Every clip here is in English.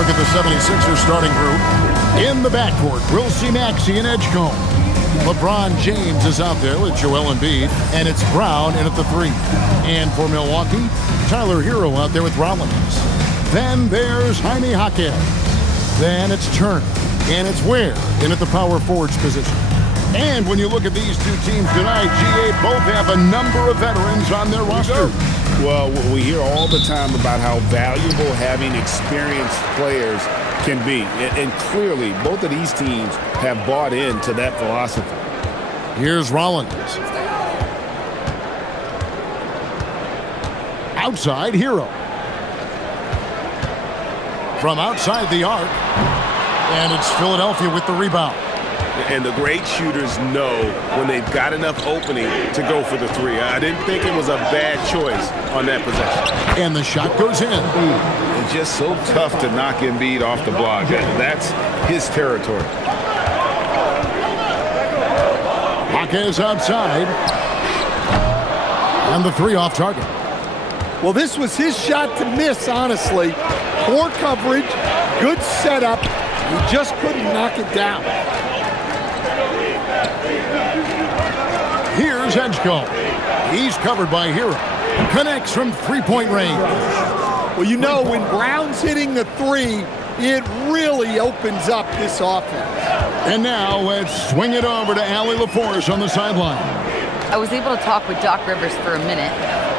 look at the 76ers starting group. In the backcourt, we'll see Maxey and Edgecombe. LeBron James is out there with Joel Embiid, and it's Brown in at the 3. And for Milwaukee, Tyler Hero out there with Rollins. Then there's Jaime Jaquez. Then it's Turner, and it's Ware in at the power forwards position. And when you look at these two teams tonight, GA both have a number of veterans on their roster. Well, we hear all the time about how valuable having experienced players can be. And clearly, both of these teams have bought into that philosophy. Here's Rollins. Outside, Hero. From outside the arc. And it's Philadelphia with the rebound. And the great shooters know when they've got enough opening to go for the 3. I didn't think it was a bad choice on that possession. And the shot goes in. It's just so tough to knock Embiid off the block. That's his territory. Jaquez outside. And the 3 off target. Well, this was his shot to miss, honestly. Poor coverage, good setup. He just couldn't knock it down. Here's Edgecombe. He's covered by Hero. Connects from three-point range. Well, you know, when Brown's hitting the 3, it really opens up this offense. And now let's swing it over to Allie LaForce on the sideline. I was able to talk with Doc Rivers for a minute.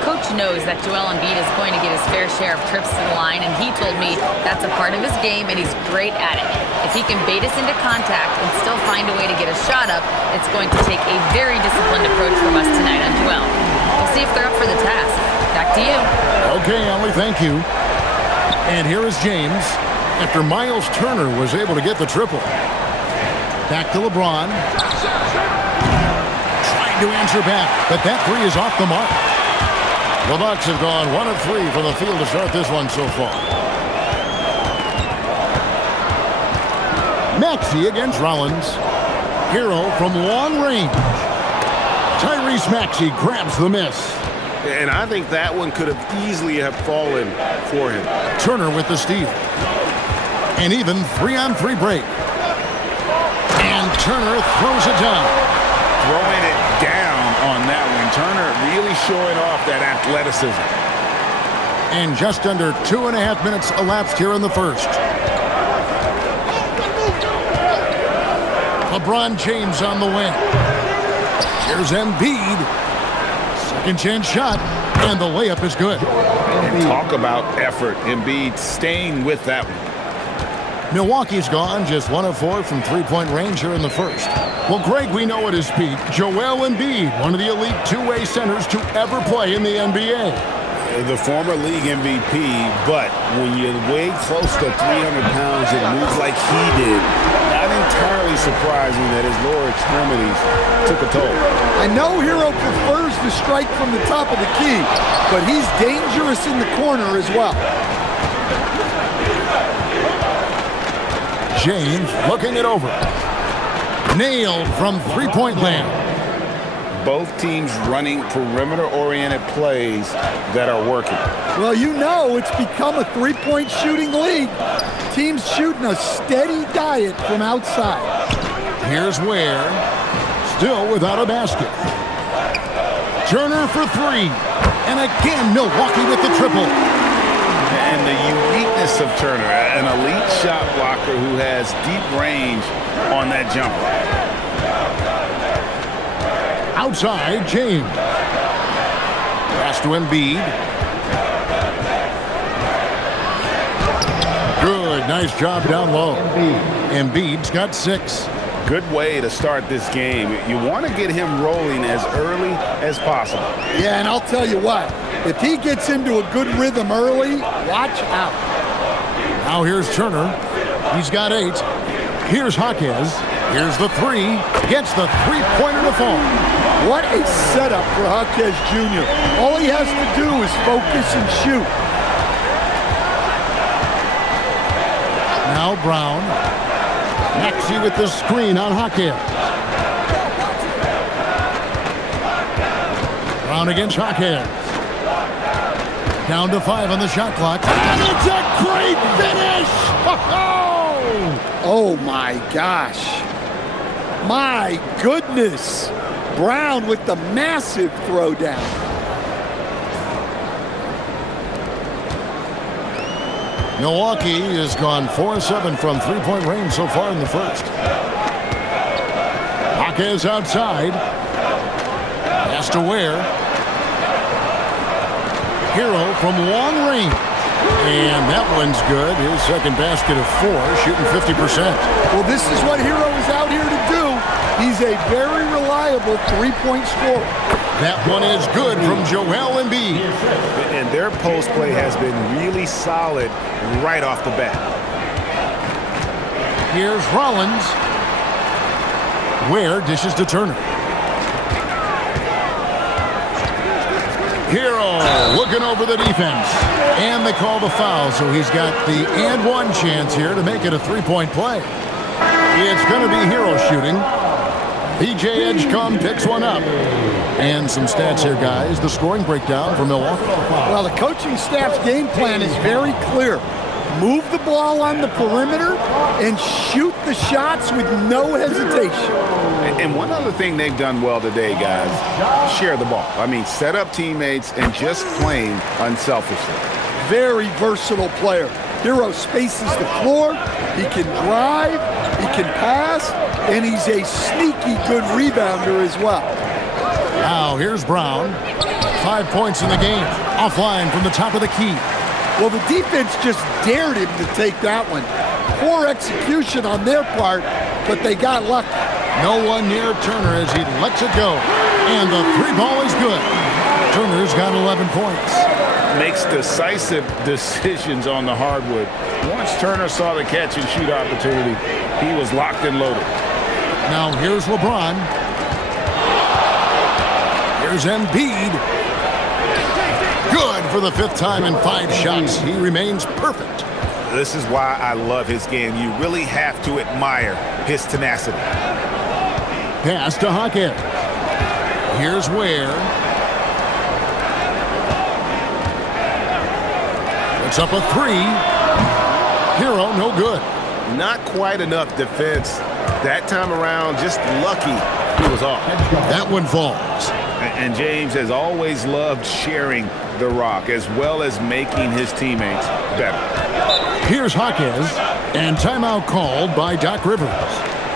Coach knows that Joel Embiid is going to get his fair share of trips to the line, and he told me that's a part of his game, and he's great at it. If he can bait us into contact and still find a way to get a shot up, it's going to take a very disciplined approach from us tonight on Joel. We'll see if they're up for the task. Back to you. Okay, Allie, thank you. And here is James after Miles Turner was able to get the triple. Back to LeBron. Trying to answer back, but that 3 is off the mark. The Bucks have gone 1 of 3 from the field to start this one so far. Maxey against Rollins. Hero from long range. Tyrese Maxey grabs the miss. And I think that one could have easily have fallen for him. Turner with the steal. And even 3-on-3 break. And Turner throws it down. Throwing it down on that one. Turner really showing off that athleticism. And just under 2.5 minutes elapsed here in the first. LeBron James on the wing. Here's Embiid. Second chance shot. And the layup is good. And talk about effort. Embiid staying with that one. Milwaukee's gone just 1 of 4 from three-point range here in the first. Well, Greg, we know at his peak, Joel Embiid, one of the elite two-way centers to ever play in the NBA. The former league MVP, but when you weigh close to 300 pounds and moves like he did, not entirely surprising that his lower extremities took a toll. I know Hero prefers to strike from the top of the key, but he's dangerous in the corner as well. James looking it over. Nailed from three-point land. Both teams running perimeter-oriented plays that are working. Well, you know it's become a three-point shooting league. Teams shooting a steady diet from outside. Here's Ware. Still without a basket. Turner for 3. And again, Milwaukee with the triple. And the uniqueness of Turner, an elite shot blocker who has deep range on that jumper. Outside, James. Pass to Embiid. Good, nice job down low. Embiid's got 6. Good way to start this game. You want to get him rolling as early as possible. Yeah, and I'll tell you what. If he gets into a good rhythm early, watch out. Now here's Turner. He's got 8. Here's Jaquez. Here's the 3. Gets the three-pointer to fall. What a setup for Jaquez Jr. All he has to do is focus and shoot. Now Brown. Maxey with the screen on Jaquez. Brown against Jaquez. Down to 5 on the shot clock. And it's a great finish Oh, my gosh. My goodness. Brown with the massive throwdown. Milwaukee has gone 4-7 from three-point range so far in the first. Jaquez outside. Has to Ware. Hero from long range. And that one's good. His second basket of 4, shooting 50%. Well, this is what Hero is out here to do. He's a very reliable three-point scorer. That one is good from Joel Embiid. And their post play has been really solid right off the bat. Here's Rollins. Ware dishes to Turner. Hero looking over the defense. And they call the foul, so he's got the and one chance here to make it a three-point play. It's going to be Hero shooting. PJ Edgecombe picks one up. And some stats here, guys. The scoring breakdown for Milwaukee. Well, the coaching staff's game plan is very clear. Move the ball on the perimeter and shoot the shots with no hesitation. And one other thing they've done well today, guys, share the ball. I mean, set up teammates and just playing unselfishly. Very versatile player. Hero spaces the floor. He can drive, he can pass, and he's a sneaky good rebounder as well. Now, here's Brown. 5 points in the game. Offline from the top of the key. Well, the defense just dared him to take that one. Poor execution on their part, but they got lucky. No one near Turner as he lets it go. And the three ball is good. Turner's got 11 points. Makes decisive decisions on the hardwood. Once Turner saw the catch and shoot opportunity, he was locked and loaded. Now here's LeBron. Here's Embiid. Good for the 5th time in 5 shots. He remains perfect. This is why I love his game. You really have to admire his tenacity. Pass to Jaquez. Here's Ware. Puts up a 3. Hero, no good. Not quite enough defense. That time around, just lucky he was off. That one falls. And James has always loved sharing the rock as well as making his teammates better. Here's Jaquez, and timeout called by Doc Rivers.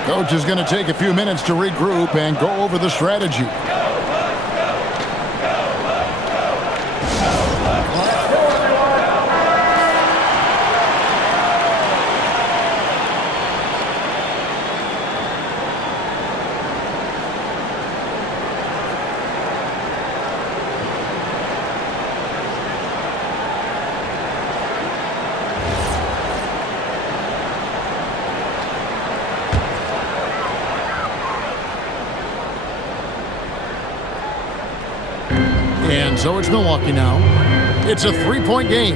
Coach is going to take a few minutes to regroup and go over the strategy. And so it's Milwaukee now. It's a 3-point game.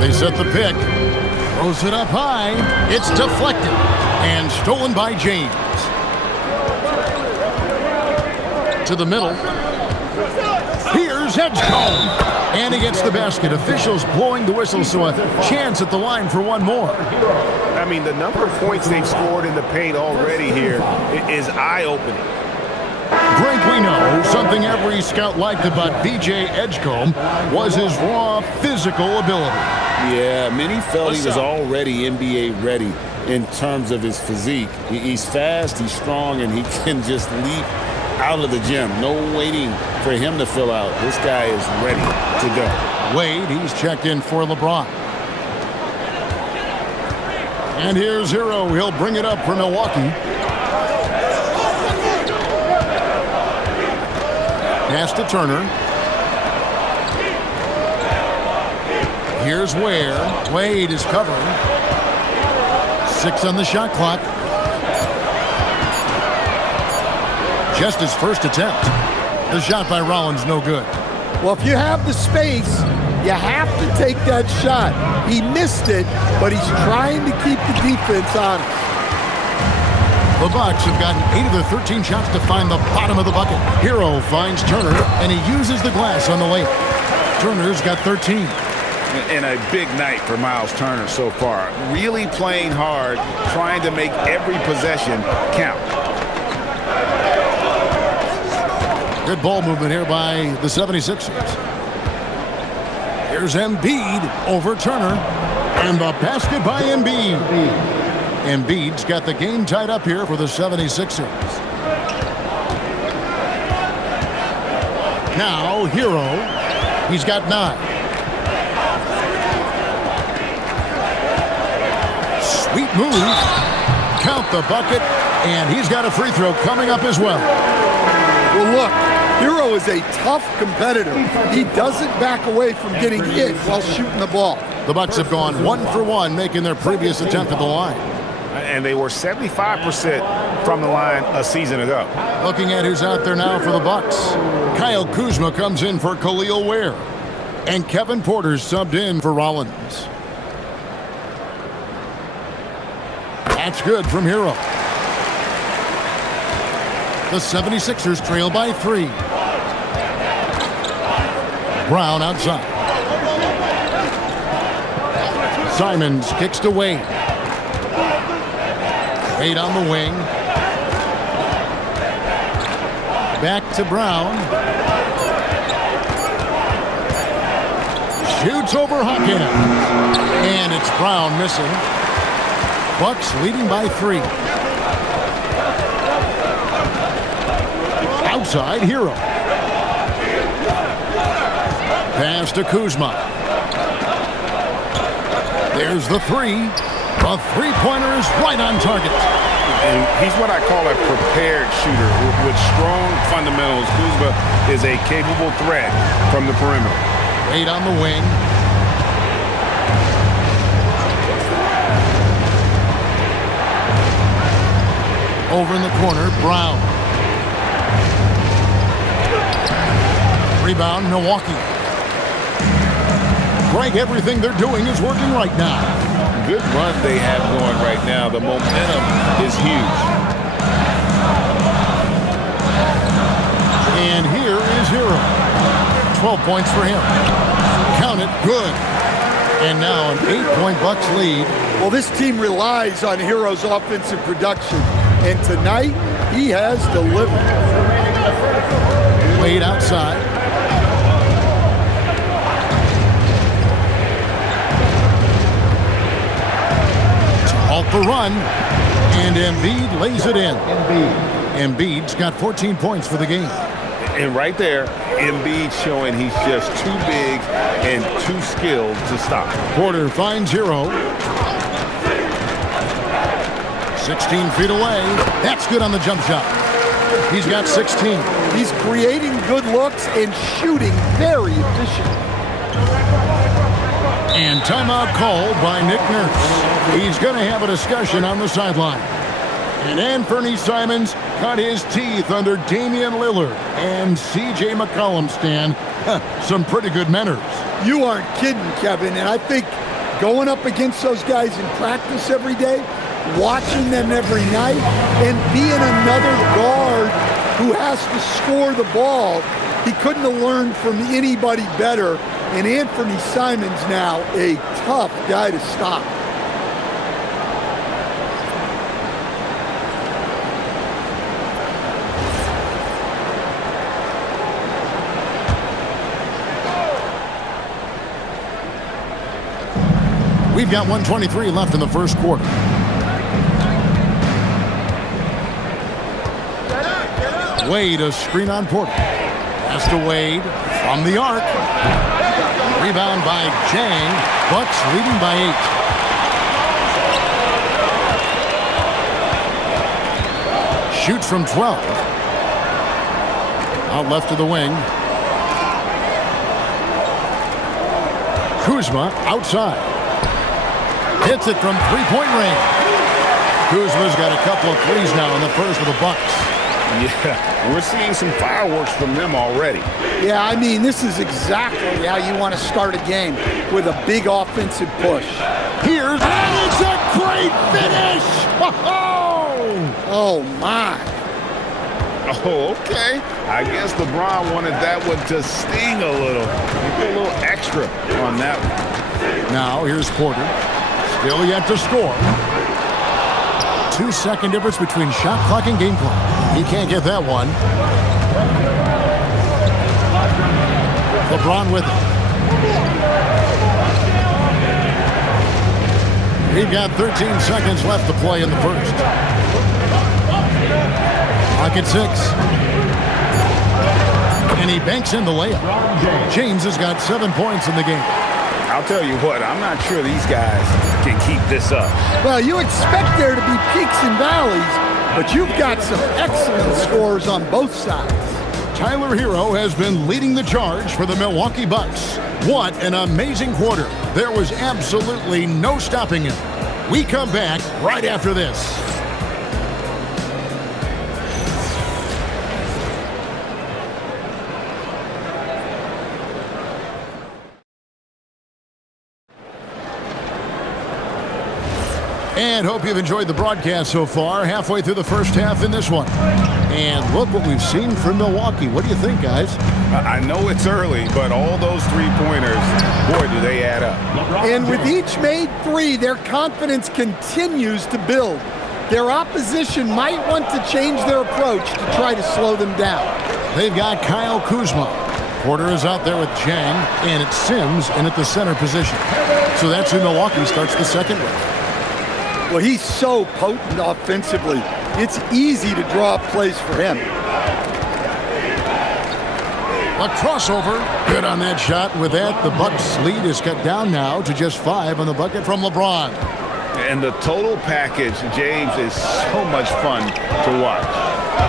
They set the pick. Throws it up high. It's deflected. And stolen by James. To the middle. Here's Edgecombe. And he gets the basket. Officials blowing the whistle, so a chance at the line for one more. I mean, the number of points they've scored in the paint already here is eye-opening. Greg, we know something every scout liked about B.J. Edgecombe was his raw physical ability. Yeah, many felt he was already NBA ready in terms of his physique. He's fast, he's strong, and he can just leap out of the gym. No waiting for him to fill out. This guy is ready to go. Wade, he's checked in for LeBron. And here's Hero. He'll bring it up for Milwaukee. Pass to Turner. Here's Ware. Wade is covering. 6 on the shot clock. Just his first attempt. The shot by Rollins, no good. Well, if you have the space, you have to take that shot. He missed it, but he's trying to keep the defense honest. The Bucks have gotten 8 of their 13 shots to find the bottom of the bucket. Hero finds Turner, and he uses the glass on the layup. Turner's got 13. And a big night for Miles Turner so far. Really playing hard, trying to make every possession count. Good ball movement here by the 76ers. Here's Embiid over Turner. And the basket by Embiid. Embiid's got the game tied up here for the 76ers. Now, Hero. He's got 9. Sweet move. Count the bucket. And he's got a free throw coming up as well. Well, look, Hero is a tough competitor. He doesn't back away from getting hit while shooting the ball. The Bucks have gone 1 for 1, making their previous attempt at the line. And they were 75% from the line a season ago. Looking at who's out there now for the Bucks. Kyle Kuzma comes in for Khalil Ware. And Kevin Porter's subbed in for Rollins. That's good from Hero. The 76ers trail by 3. Brown outside. Simons kicks to Wade. Wade on the wing. Back to Brown. Shoots over Hawkins. And it's Brown missing. Bucks leading by 3. Outside, Hero. Pass to Kuzma. There's the 3. The three-pointer is right on target. And he's what I call a prepared shooter with strong fundamentals. Kuzma is a capable threat from the perimeter. Wade on the wing. Over in the corner, Brown. Rebound, Milwaukee. Greg, everything they're doing is working right now. Good run they have going right now. The momentum is huge. And here is Hero. 12 points for him. Count it, good. And now an 8-point Bucks lead. Well, this team relies on Hero's offensive production. And tonight, he has delivered. Wade outside. Halt the run. And Embiid lays it in. Embiid's got 14 points for the game. And right there, Embiid showing he's just too big and too skilled to stop. Porter finds Hero. 16 feet away. That's good on the jump shot. He's got 16. He's creating good looks and shooting very efficient. And timeout called by Nick Nurse. He's going to have a discussion on the sideline. And Anthony Simons cut his teeth under Damian Lillard and C.J. McCollum, Stan. Some pretty good manners. You aren't kidding, Kevin. And I think going up against those guys in practice every day, watching them every night, and being another guard who has to score the ball, he couldn't have learned from anybody better. And Anthony Simons now a tough guy to stop. We've got 1:23 left in the first quarter. Wade, a screen on Porter. Pass to Wade from the arc. Rebound by Jang. Bucks leading by 8. Shoots from 12. Out left of the wing. Kuzma outside. Hits it from three-point range. Kuzma's got a couple of threes now in the first of the Bucks. Yeah, we're seeing some fireworks from them already. Yeah, I mean, this is exactly how you want to start a game, with a big offensive push. Here's, and it's a great finish! Oh, my. Oh, okay. I guess LeBron wanted that one to sting a little. He put a little extra on that one. Now here's Porter. Still yet to score. 2-second difference between shot clock and game clock. He can't get that one. LeBron with it. We've got 13 seconds left to play in the first. Clock at 6. And he banks in the layup. James has got 7 points in the game. I'll tell you what, I'm not sure these guys can keep this up. Well, you expect there to be peaks and valleys, but you've got some excellent scores on both sides. Tyler Hero has been leading the charge for the Milwaukee Bucks. What an amazing quarter. There was absolutely no stopping him. We come back right after this. And hope you've enjoyed the broadcast so far. Halfway through the first half in this one. And look what we've seen from Milwaukee. What do you think, guys? I know it's early, but all those three-pointers, boy, do they add up. And with each made three, their confidence continues to build. Their opposition might want to change their approach to try to slow them down. They've got Kyle Kuzma. Porter is out there with Jang, and it's Sims in at the center position. So that's who Milwaukee starts the second with. Well, he's so potent offensively. It's easy to draw up plays for him. A crossover. Good on that shot. With that, the Bucks lead is cut down now to just 5 on the bucket from LeBron. And the total package, James, is so much fun to watch.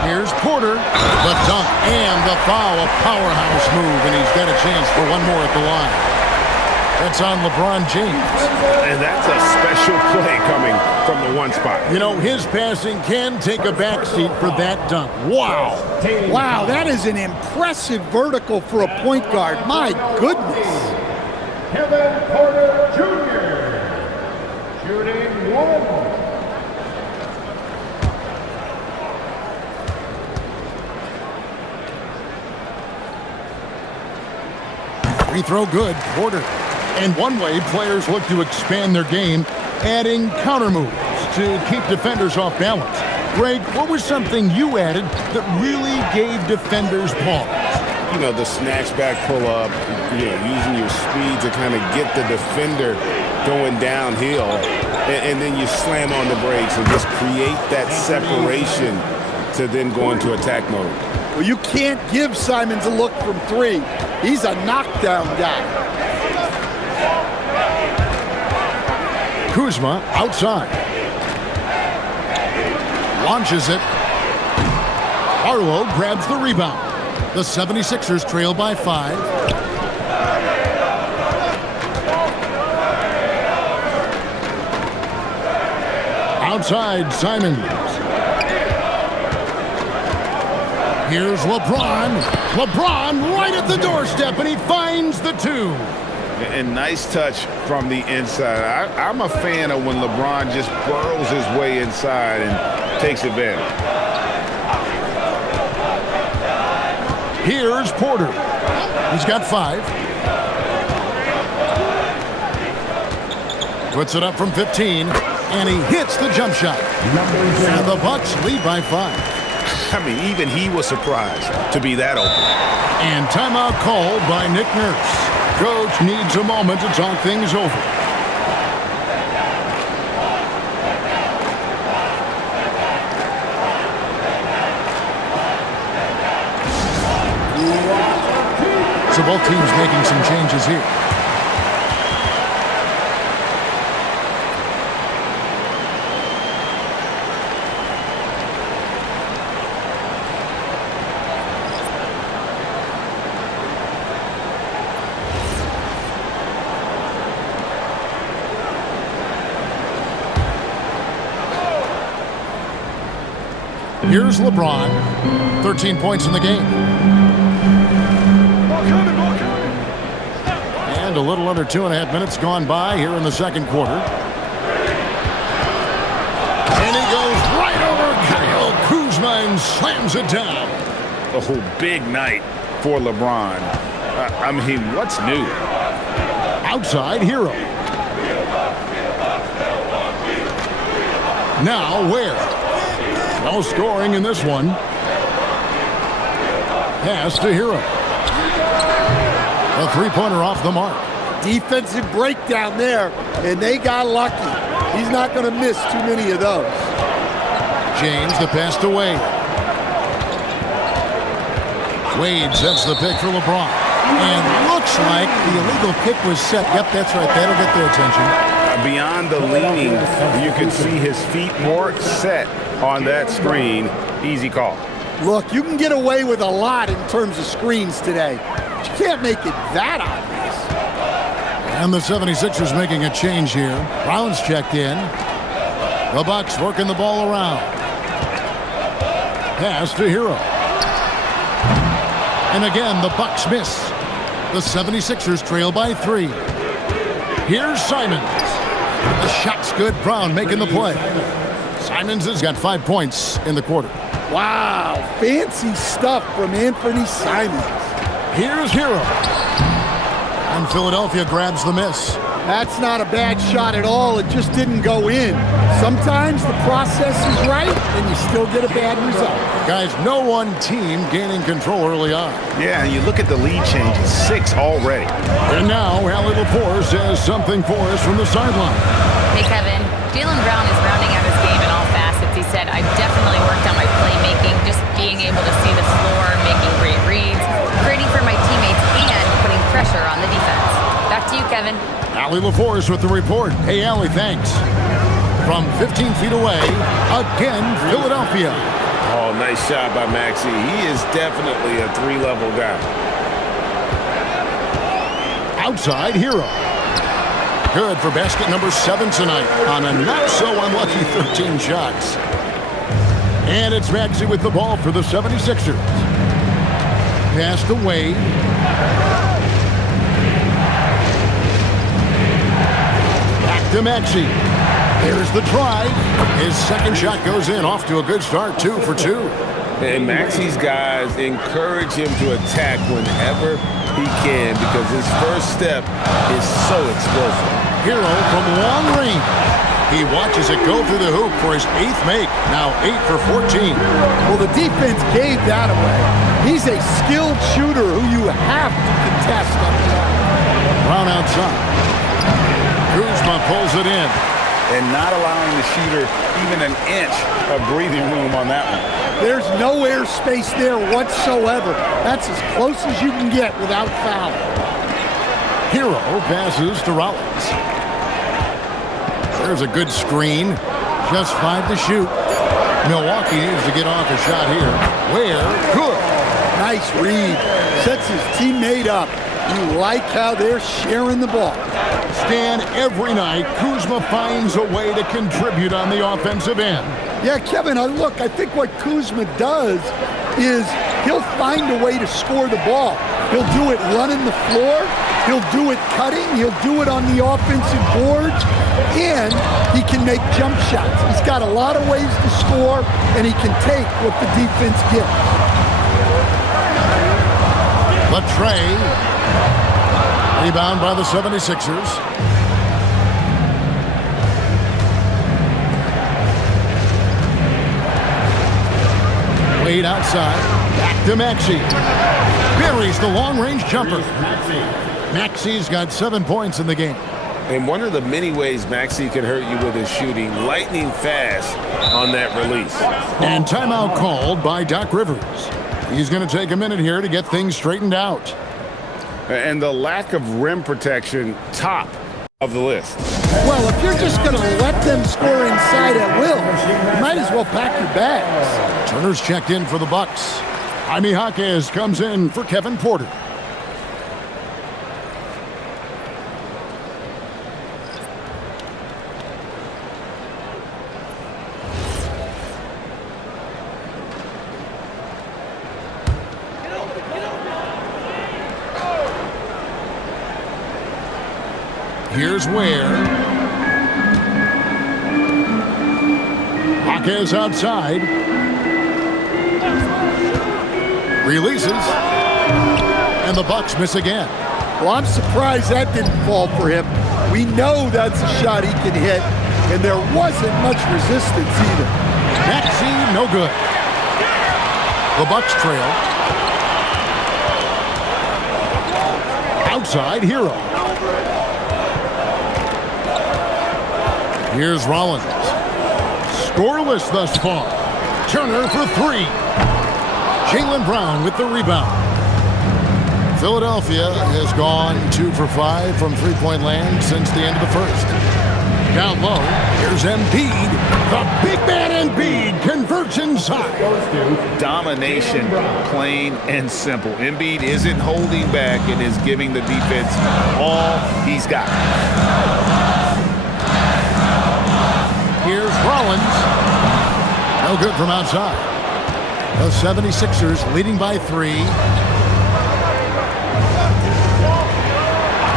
Here's Porter. The dunk and the foul. A powerhouse move, and he's got a chance for one more at the line. That's on LeBron James. And that's a special play coming from the one spot. You know, his passing can take a backseat for that dunk. Wow. Wow, that is an impressive vertical for a point guard. My goodness. Kevin Porter Jr. shooting 1. Free throw good. Porter. And one way players look to expand their game, adding counter moves to keep defenders off balance. Greg, what was something you added that really gave defenders pause? You know, the snatch back pull-up, using your speed to kind of get the defender going downhill, and then you slam on the brakes and just create that separation to then go into attack mode. Well, you can't give Simons a look from 3. He's a knockdown guy. Kuzma outside. Launches it. Arlo grabs the rebound. The 76ers trail by 5. Outside, Simons. Here's LeBron. LeBron right at the doorstep, and he finds the 2. And nice touch from the inside. I'm a fan of when LeBron just burrows his way inside and takes advantage. Here's Porter. He's got 5. Puts it up from 15, and he hits the jump shot. And the Bucks lead by 5. I mean, even he was surprised to be that open. And timeout called by Nick Nurse. Coach needs a moment to talk things over. So both teams making some changes here. Here's LeBron, 13 points in the game. And a little under 2.5 minutes gone by here in the second quarter. And he goes right over Kyle Kuzma and slams it down. Oh, big night for LeBron. I mean, what's new? Outside Hero. Now Ware. No scoring in this one. Pass to Hero. A three-pointer off the mark. Defensive breakdown there, and they got lucky. He's not going to miss too many of those. James, the pass to Wade. Wade sets the pick for LeBron. And looks like the illegal kick was set. Yep, that's right. That'll get their attention. Beyond the leaning, you can see his feet more set on that screen. Easy call. Look, you can get away with a lot in terms of screens today. But you can't make it that obvious. And the 76ers making a change here. Brown's checked in. The Bucks working the ball around. Pass to Hero. And again, the Bucks miss. The 76ers trail by 3. Here's Simons. The shot's good. Brown making the play. Simons has got 5 points in the quarter. Wow, fancy stuff from Anthony Simons. Here's Hero. And Philadelphia grabs the miss. That's not a bad shot at all. It just didn't go in. Sometimes the process is right, and you still get a bad result. Guys, no one team gaining control early on. Yeah, and you look at the lead changes, 6 already. And now, Allie LaForce says something for us from the sideline. Hey, Kevin. Jaylen Brown is rounding out his game in all facets. He said, I've definitely worked on my playmaking, just being able to see the floor, making great reads, creating for my teammates, and putting pressure on the defense. Back to you, Kevin. Allie LaForce with the report. Hey, Allie, thanks. From 15 feet away, again, Philadelphia. Oh, nice shot by Maxey. He is definitely a 3-level guy. Outside Hero. Good for basket number 7 tonight on a not-so-unlucky 13 shots. And it's Maxey with the ball for the 76ers. Pass to Wade. Back to Maxey. Here's the drive. His second shot goes in, off to a good start, 2 for 2. And Maxey's guys encourage him to attack whenever he can because his first step is so explosive. Hero from long range. He watches it go through the hoop for his 8th make. Now 8 for 14. Well, the defense gave that away. He's a skilled shooter who you have to contest on the line. Brown outside. Kuzma pulls it in. And not allowing the shooter even an inch of breathing room on that one. There's no air space there whatsoever. That's as close as you can get without foul. Hero passes to Rollins. There's a good screen. Just 5 to shoot. Milwaukee needs to get off a shot here. Where? Good. Nice read. Sets his teammate up. You like how they're sharing the ball. Stan, every night, Kuzma finds a way to contribute on the offensive end. Yeah, Kevin, I think what Kuzma does is he'll find a way to score the ball. He'll do it running the floor. He'll do it cutting. He'll do it on the offensive boards. And he can make jump shots. He's got a lot of ways to score, and he can take what the defense gives. Latrey. Rebound by the 76ers. Wade outside. Back to Maxey. Buries the long-range jumper. Maxey's got 7 points in the game. And one of the many ways Maxey can hurt you with his shooting, lightning fast on that release. And timeout called by Doc Rivers. He's going to take a minute here to get things straightened out. And the lack of rim protection, top of the list. Well, if you're just going to let them score inside at will, you might as well pack your bags. Turner's checked in for the Bucks. Jaime Jaquez comes in for Kevin Porter. Here's Ware. Jaquez outside. Releases. And the Bucks miss again. Well, I'm surprised that didn't fall for him. We know that's a shot he can hit, and there wasn't much resistance either. Maxey, no good. The Bucks trail. Outside, Hero. Here's Rollins. Scoreless thus far. Turner for three. Jaylen Brown with the rebound. Philadelphia has gone 2 for 5 from three-point land since the end of the first. Down low, here's Embiid. The big man Embiid converts inside. Domination, plain and simple. Embiid isn't holding back and is giving the defense all he's got. Here's Rollins. No good from outside. The 76ers leading by 3.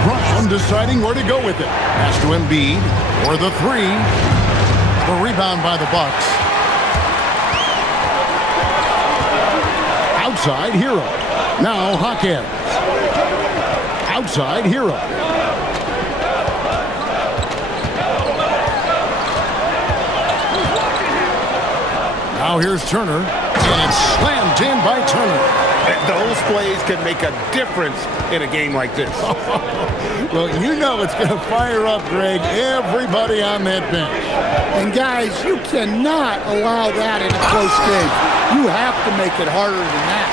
Brown deciding where to go with it. Pass to Embiid for the 3. The rebound by the Bucks. Outside, Hero. Now Hawkins. Outside, Hero. Now here's Turner. And it's slammed in by Turner. Those plays can make a difference in a game like this. Well, you know it's going to fire up, Greg, everybody on that bench. And guys, you cannot allow that in a close game. You have to make it harder than that.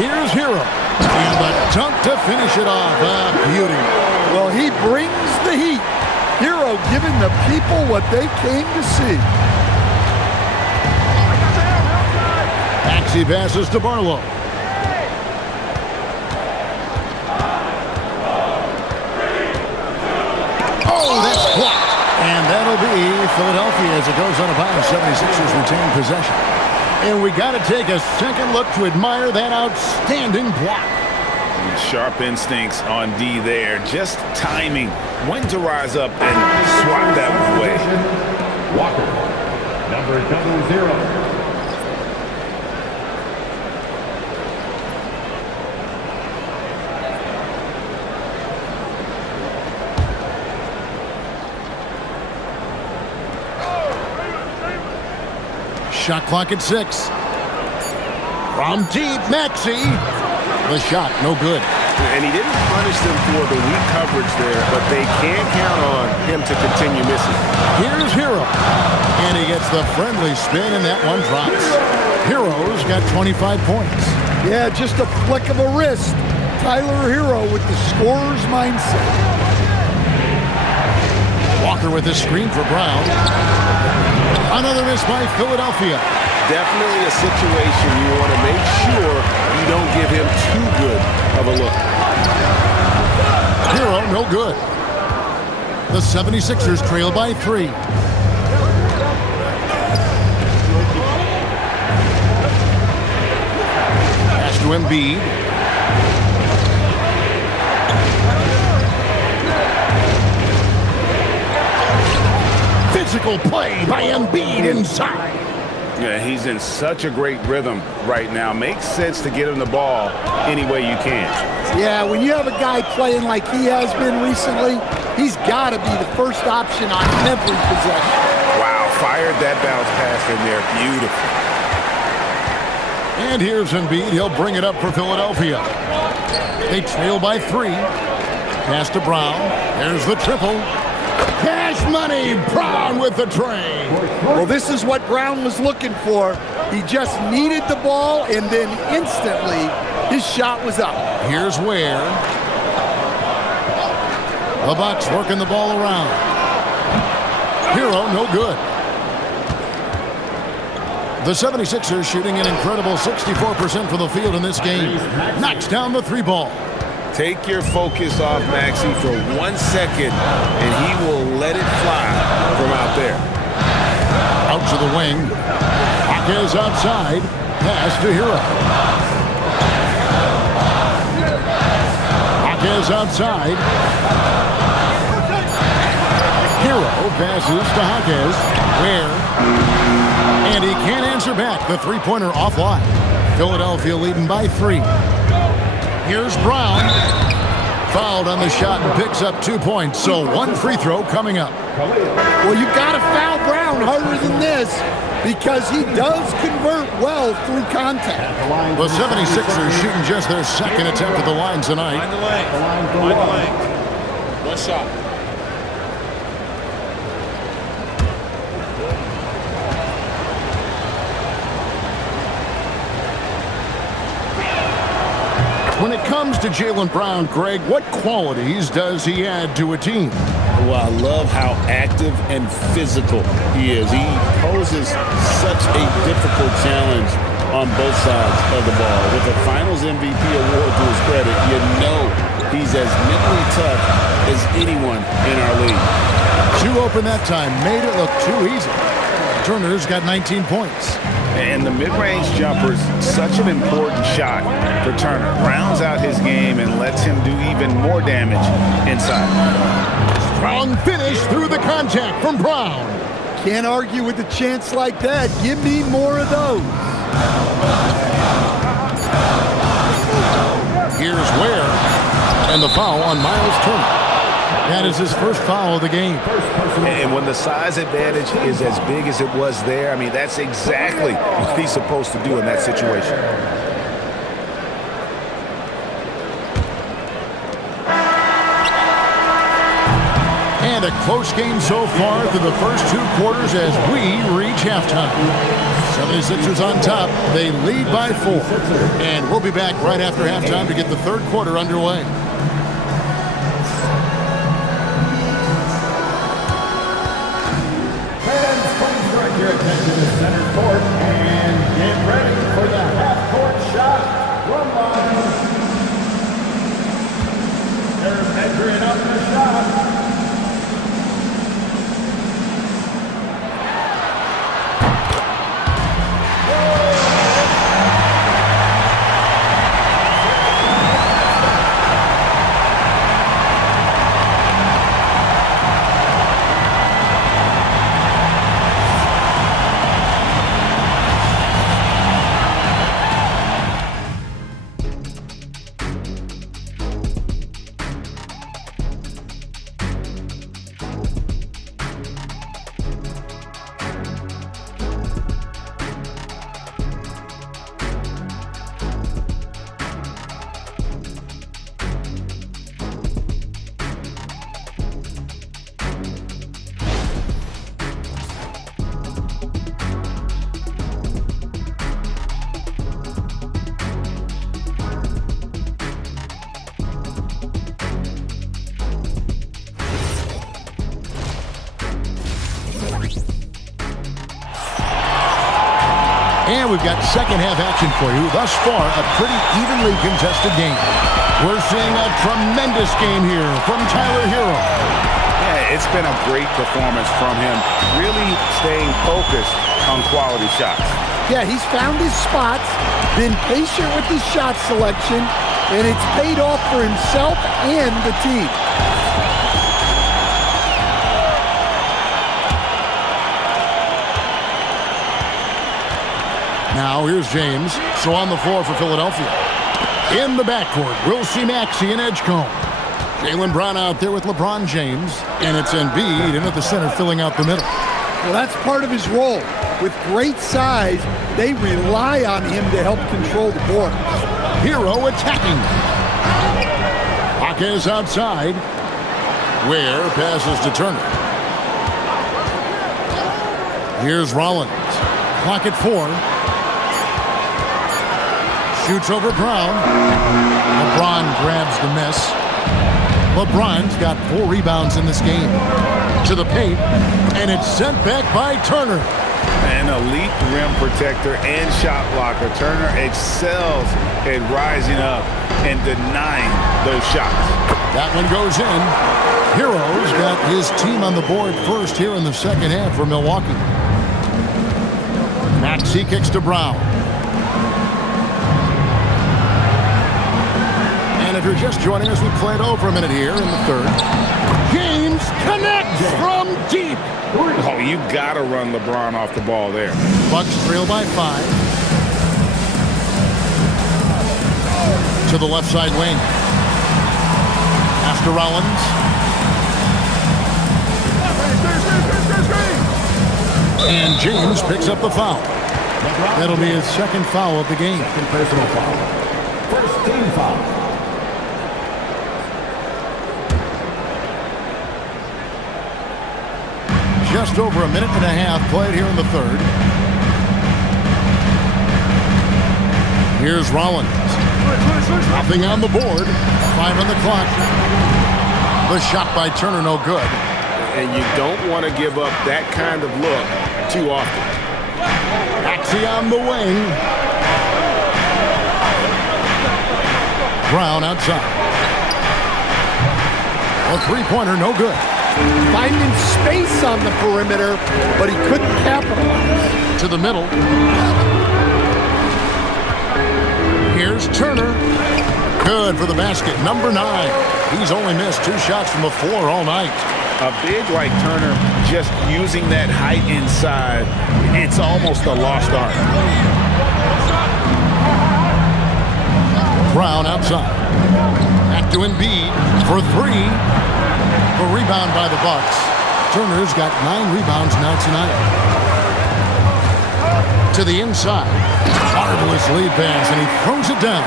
Here's Hero. And the dunk to finish it off. Beauty. Well, he brings the heat. Hero giving the people what they came to see. Maxey passes to Barlow. Oh, that's blocked. And that'll be Philadelphia as it goes on a bounce. 76ers retain possession. And we got to take a second look to admire that outstanding block. Sharp instincts on D there. Just timing when to rise up and swat that one away. Walker, number 0. Shot clock at 6. From deep, Maxey. The shot, no good. And he didn't punish them for the weak coverage there, but they can't count on him to continue missing. Here's Hero. And he gets the friendly spin, and that one drops. Hero's got 25 points. Yeah, just a flick of a wrist. Tyler Hero with the scorer's mindset. Walker with a screen for Brown. Another miss by Philadelphia. Definitely a situation you want to make sure you don't give him too good of a look. Hero, no good. The 76ers trail by 3. Pass to Embiid. Physical play by Embiid inside. Yeah, he's in such a great rhythm right now. Makes sense to get him the ball any way you can. Yeah, when you have a guy playing like he has been recently, he's got to be the first option on every possession. Wow, fired that bounce pass in there. Beautiful. And here's Embiid. He'll bring it up for Philadelphia. They trail by 3. Pass to Brown. There's the triple. Cash money. Brown with the train. Well, this is what Brown was looking for. He just needed the ball, and then instantly his shot was up. Here's Ware. The Bucks working the ball around. Hero, no good. The 76ers shooting an incredible 64% from the field in this game. Knocks down the 3 ball. Take your focus off Maxey for 1 second, and he will let it fly from out there. Out to the wing. Hawkins outside. Pass to Hero. Hawkins outside. Hero passes to Hawkins. Where? And he can't answer back. The three-pointer offline. Philadelphia leading by 3. Here's Brown. Fouled on the shot and picks up 2 points. So 1 free throw coming up. Well, you got to foul Brown harder than this because he does convert well through contact. The 76ers shooting just their second attempt at the line tonight. Find the lane. Find the lane. One shot. When it comes to Jaylen Brown, Greg, what qualities does he add to a team? Well, I love how active and physical he is. He poses such a difficult challenge on both sides of the ball. With the Finals MVP award to his credit, you know he's as mentally tough as anyone in our league. 2 open that time, made it look too easy. Turner's got 19 points. And the mid-range jumper is such an important shot for Turner. Rounds out his game and lets him do even more damage inside. Strong finish through the contact from Brown. Can't argue with a chance like that. Give me more of those. Here's Ware. And the foul on Miles Turner. That is his first foul of the game. And when the size advantage is as big as it was there, I mean, that's exactly what he's supposed to do in that situation. And a close game so far through the first 2 quarters as we reach halftime. 76ers on top. They lead by 4. And we'll be back right after halftime to get the third quarter underway. Your attention to center court and get ready for the half-court shot from Bond. They're measuring up the shot. And we've got second half action for you. Thus far, a pretty evenly contested game. We're seeing a tremendous game here from Tyler Hero. Yeah, it's been a great performance from him, really staying focused on quality shots. Yeah, he's found his spots, been patient with his shot selection, and it's paid off for himself and the team. Now here's James. So on the floor for Philadelphia. In the backcourt, we'll see Maxey and Edgecombe. Jaylen Brown out there with LeBron James. And it's Embiid in at the center filling out the middle. Well, that's part of his role. With great size, they rely on him to help control the board. Hero attacking. Hawkes outside. Ware passes to Turner. Here's Rollins. Clock at 4. Shoots over Brown. LeBron grabs the miss. LeBron's got 4 rebounds in this game. To the paint, and it's sent back by Turner. An elite rim protector and shot blocker. Turner excels at rising up and denying those shots. That one goes in. Hero's got his team on the board first here in the second half for Milwaukee. Maxey kicks to Brown. And if you're just joining us, we played over a minute here in the third. James connects from deep. Oh, you got to run LeBron off the ball there. Bucks trail by 5. To the left side wing. After Rollins. And James picks up the foul. That'll be his second foul of the game. Personal foul. First team foul. Just over a minute and a half played here in the third. Here's Rollins. Nothing on the board. 5 on the clock. The shot by Turner, no good. And you don't want to give up that kind of look too often. Maxey on the wing. Brown outside. A three-pointer, no good. Finding space on the perimeter, but he couldn't capitalize. To the middle. Here's Turner. Good for the basket. Number 9. He's only missed 2 shots from the floor all night. A big like Turner, just using that height inside, it's almost a lost art. Brown outside. Back to Embiid for 3. The rebound by the Bucks. Turner's got 9 rebounds now tonight. To the inside. Marvelous lead pass, and he throws it down.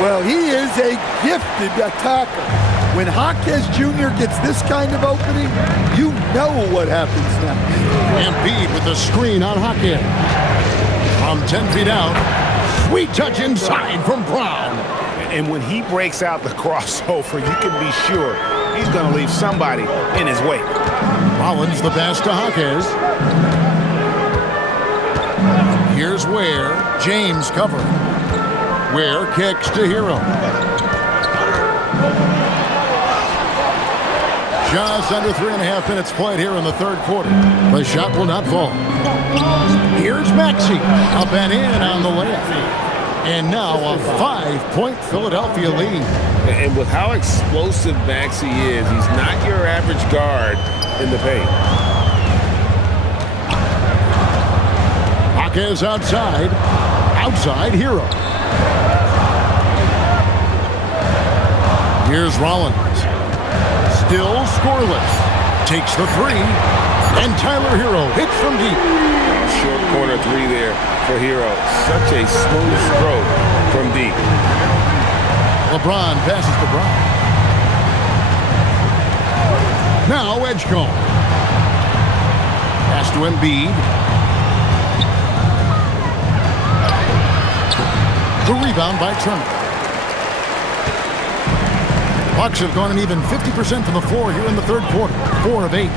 Well, he is a gifted attacker. When Jaquez Jr. gets this kind of opening, you know what happens next. Embiid with the screen on Jaquez. From 10 feet out. Sweet touch inside from Brown. And when he breaks out the crossover, you can be sure he's going to leave somebody in his wake. Rollins the pass to Jaquez. Here's Ware. James covering. Ware kicks to Hero. Just under 3.5 minutes played here in the third quarter. The shot will not fall. Here's Maxey. Up and in on the layup. And now a 5-point Philadelphia lead. And with how explosive Maxey is, he's not your average guard in the paint. Jaquez outside. Outside Hero. Here's Rollins. Still scoreless. Takes the 3. And Tyler Hero hits from deep. Short corner 3 there for Hero. Such a smooth stroke from deep. LeBron passes to Brown. Now Edgecombe. Pass to Embiid. The rebound by Turner. Bucks have gone an even 50% from the floor here in the third quarter. 4 of 8.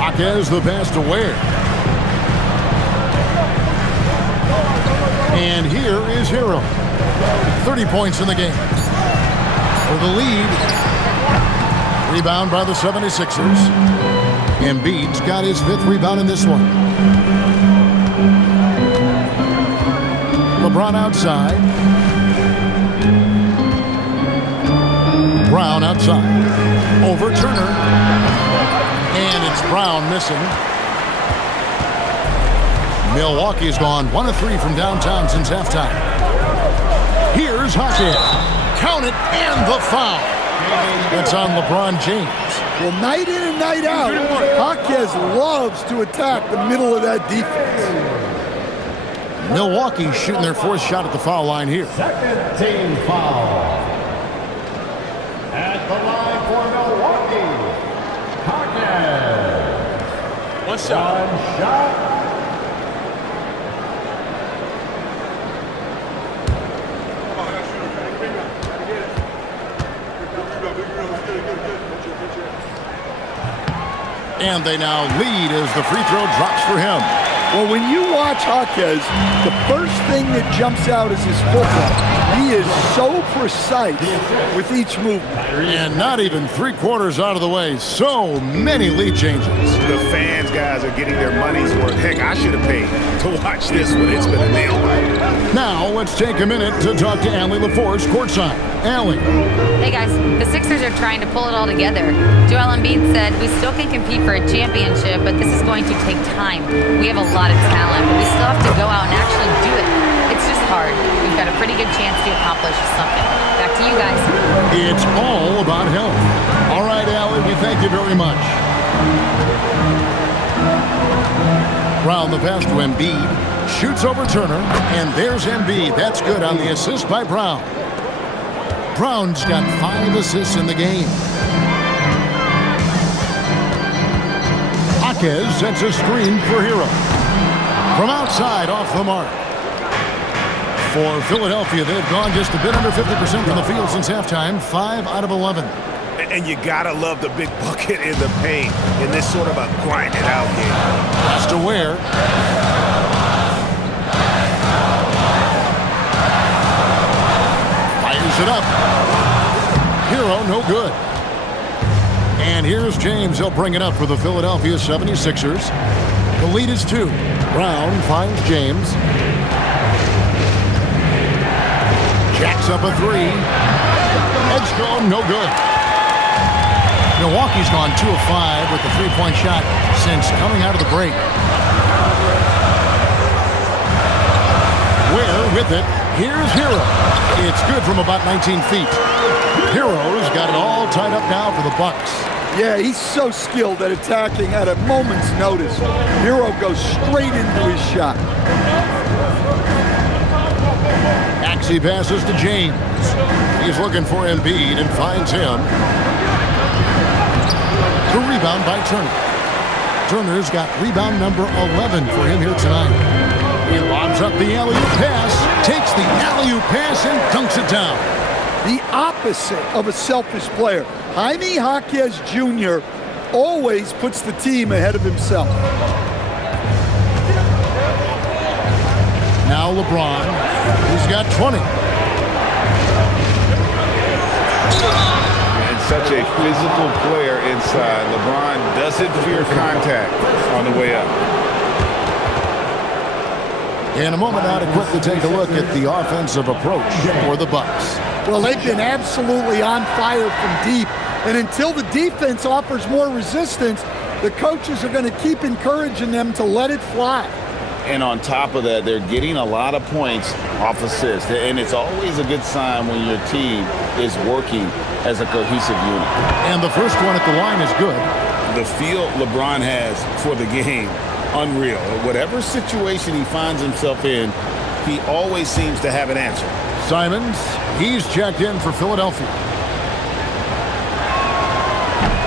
Jaquez the pass to Ware. And here is Hero. 30 points in the game. For the lead. Rebound by the 76ers. Embiid's got his 5th rebound in this one. LeBron outside. Brown outside. Over Turner. And it's Brown missing. Milwaukee's gone 1 of 3 from downtown since halftime. Here's Jaquez. Count it and the foul. It's on LeBron James. Well, night in and night out, Jaquez loves to attack the middle of that defense. Milwaukee shooting their 4th shot at the foul line here. Second team foul. At the line for Milwaukee, Jaquez. One shot. One shot. And they now lead as the free throw drops for him. Well, when you watch Jaquez, the first thing that jumps out is his footwork. He is so precise with each movement. And not even 3/4 out of the way. So many lead changes. The fans, guys, are getting their money's worth. Heck, I should have paid to watch this one. It's been a nail biter. Now let's take a minute to talk to Allie LaForce courtside. Allie. Hey guys, the Sixers are trying to pull it all together. Joel Embiid said, "We still can compete for a championship, but this is going to take time. We have a lot of talent, but we still have to go out and actually do it. It's just hard, we've got a pretty good chance to accomplish something. Back to you guys. It's all about health. All right, Allie, we thank you very much. Brown the pass to Embiid. Shoots over Turner, and there's Embiid. That's good on the assist by Brown. Brown's got 5 assists in the game. Jaquez sets a screen for Hero. From outside, off the mark. For Philadelphia, they've gone just a bit under 50% from the field since halftime, 5 out of 11. And you gotta love the big bucket in the paint in this sort of a grinded out game. Pass to Ware. Fires it up. Hero, no good. And here's James. He'll bring it up for the Philadelphia 76ers. The lead is 2. Brown finds James. Jacks up a 3. Edgecombe, no good. Milwaukee's gone 2 of 5 with the 3-point shot since coming out of the break. Ware with it. Here's Hero. It's good from about 19 feet. Hero's got it all tied up now for the Bucks. Yeah, he's so skilled at attacking at a moment's notice. Hero goes straight into his shot. Maxey passes to James. He's looking for Embiid and finds him. The rebound by Turner. Turner's got rebound number 11 for him here tonight. He lobs up the alley-oop pass, takes the alley-oop pass and dunks it down. The opposite of a selfish player. Jaime Jaquez Jr. always puts the team ahead of himself. Now LeBron, he's got 20. And such a physical player inside. LeBron doesn't fear contact on the way up. In a moment now to quickly take a look at the offensive approach for the Bucks. Well, they've been absolutely on fire from deep. And until the defense offers more resistance, the coaches are going to keep encouraging them to let it fly. And on top of that, they're getting a lot of points off assists. And it's always a good sign when your team is working as a cohesive unit. And the first one at the line is good. The feel LeBron has for the game, unreal. Whatever situation he finds himself in, he always seems to have an answer. Simons, he's checked in for Philadelphia.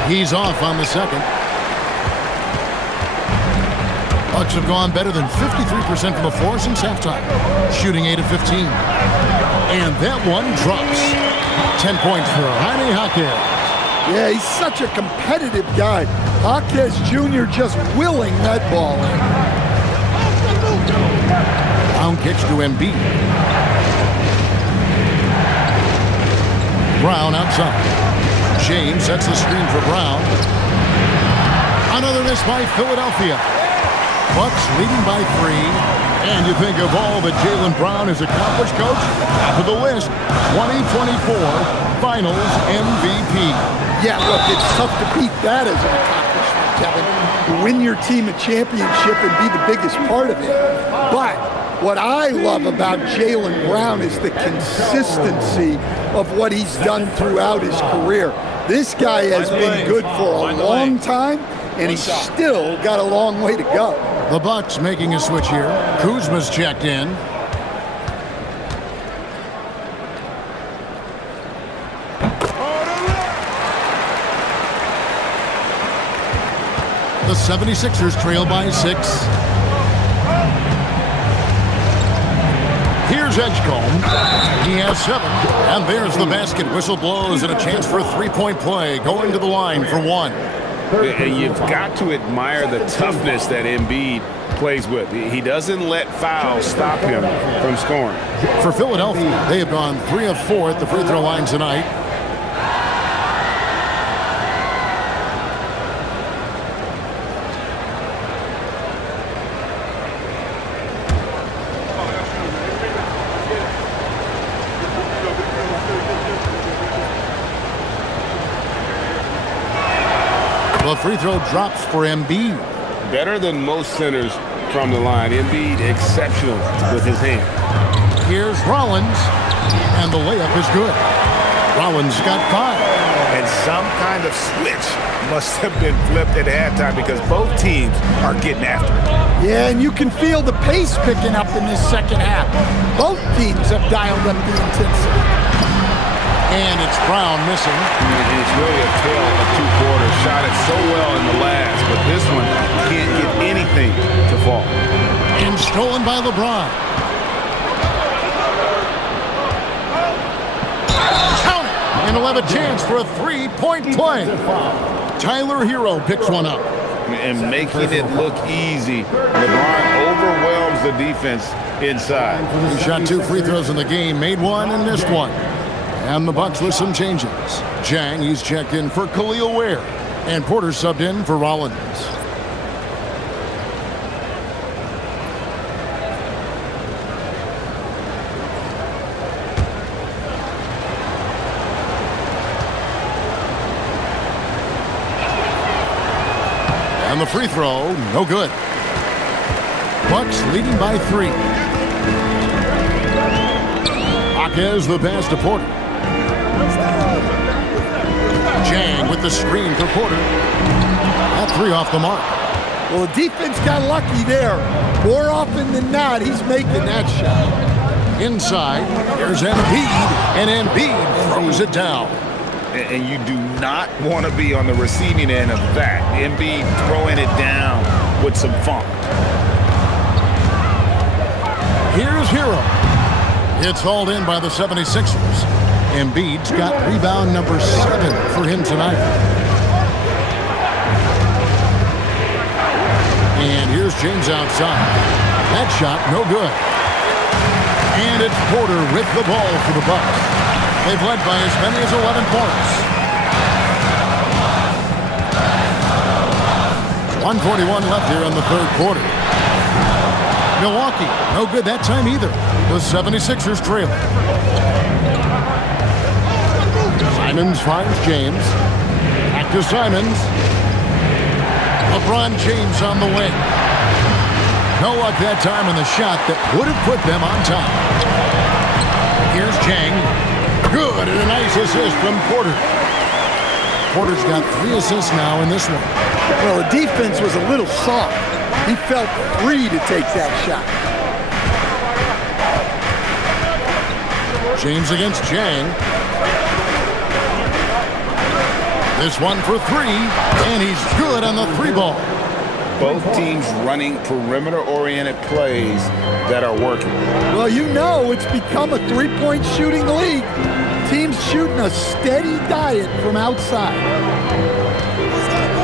He's off on the second. Bucks have gone better than 53% from the floor since halftime, shooting 8 of 15. And that one drops. 10 points for Jaime Jaquez. Yeah, he's such a competitive guy. Jaquez Jr. just willing that ball in. Brown kicks to Embiid. Brown outside. James sets the screen for Brown. Another miss by Philadelphia. Bucks leading by 3. And you think of all that Jaylen Brown has accomplished, Coach? Top of the list, 2024 Finals MVP. Yeah, look, it's tough to beat that as an accomplishment, Kevin. To win your team a championship and be the biggest part of it. But what I love about Jaylen Brown is the consistency of what he's done throughout his career. This guy has been good for a long time, and he's still got a long way to go. The Bucks making a switch here. Kuzma's checked in. The 76ers trail by 6. Here's Edgecombe. He has 7. And there's the basket. Whistle blows and a chance for a 3-point play. Going to the line for 1. And you've got to admire the toughness that Embiid plays with. He doesn't let fouls stop him from scoring. For Philadelphia, they have gone 3 of 4 at the free throw line tonight. The free throw drops for Embiid. Better than most centers from the line. Embiid exceptional with his hand. Here's Rollins, and the layup is good. Rollins got 5. And some kind of switch must have been flipped at halftime because both teams are getting after it. Yeah, and you can feel the pace picking up in this second half. Both teams have dialed up the intensity. And it's Brown missing. It's really a tale of 2 quarters. Shot it so well in the last, but this one can't get anything to fall. And stolen by LeBron. Count it! And he'll have a chance for a 3-point play. Tyler Hero picks one up. And making it look easy. LeBron overwhelms the defense inside. He shot 2 free throws in the game, made 1 and missed 1. And the Bucks with some changes. Jang, he's checked in for Khalil Ware. And Porter subbed in for Rollins. And the free throw, no good. Bucks leading by 3. Jaquez the pass to Porter. Jang with the screen for Porter. That 3 off the mark. Well, the defense got lucky there. More often than not, he's making that shot. Inside, here's Embiid, and Embiid throws it down. And you do not want to be on the receiving end of that. Embiid throwing it down with some funk. Here's Hero. It's hauled in by the 76ers. Embiid's got rebound number 7 for him tonight. And here's James outside. That shot, no good. And it's Porter with the ball for the Bucks. They've led by as many as 11 points. 1:41 left here in the 3rd quarter. Milwaukee, no good that time either. The 76ers trail. Simons finds James. Back to Simons. LeBron James on the wing. No luck that time on the shot that would have put them on top. Here's Jang. Good, and a nice assist from Porter. Porter's got 3 assists now in this one. Well, the defense was a little soft. He felt free to take that shot. James against Jang. This one for 3, and he's good on the 3 ball. Both teams running perimeter-oriented plays that are working. Well, you know it's become a 3-point shooting league. Teams shooting a steady diet from outside.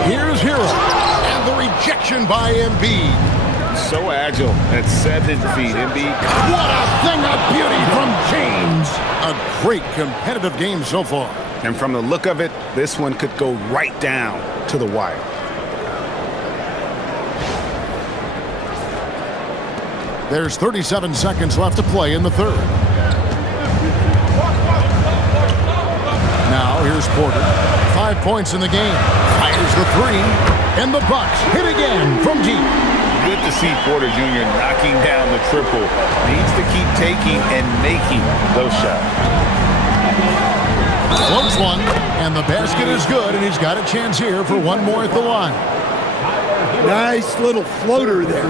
Here's Hero, and the rejection by Embiid. So agile at 7 feet. Embiid. What a thing of beauty from James. A great competitive game so far. And from the look of it, this one could go right down to the wire. There's 37 seconds left to play in the 3rd. Now here's Porter. 5 points in the game. Fires the 3. And the Bucks hit again from deep. Good to see Porter Jr. knocking down the triple. Needs to keep taking and making those shots. Floats one, and the basket is good, and he's got a chance here for one more at the line. Nice little floater there.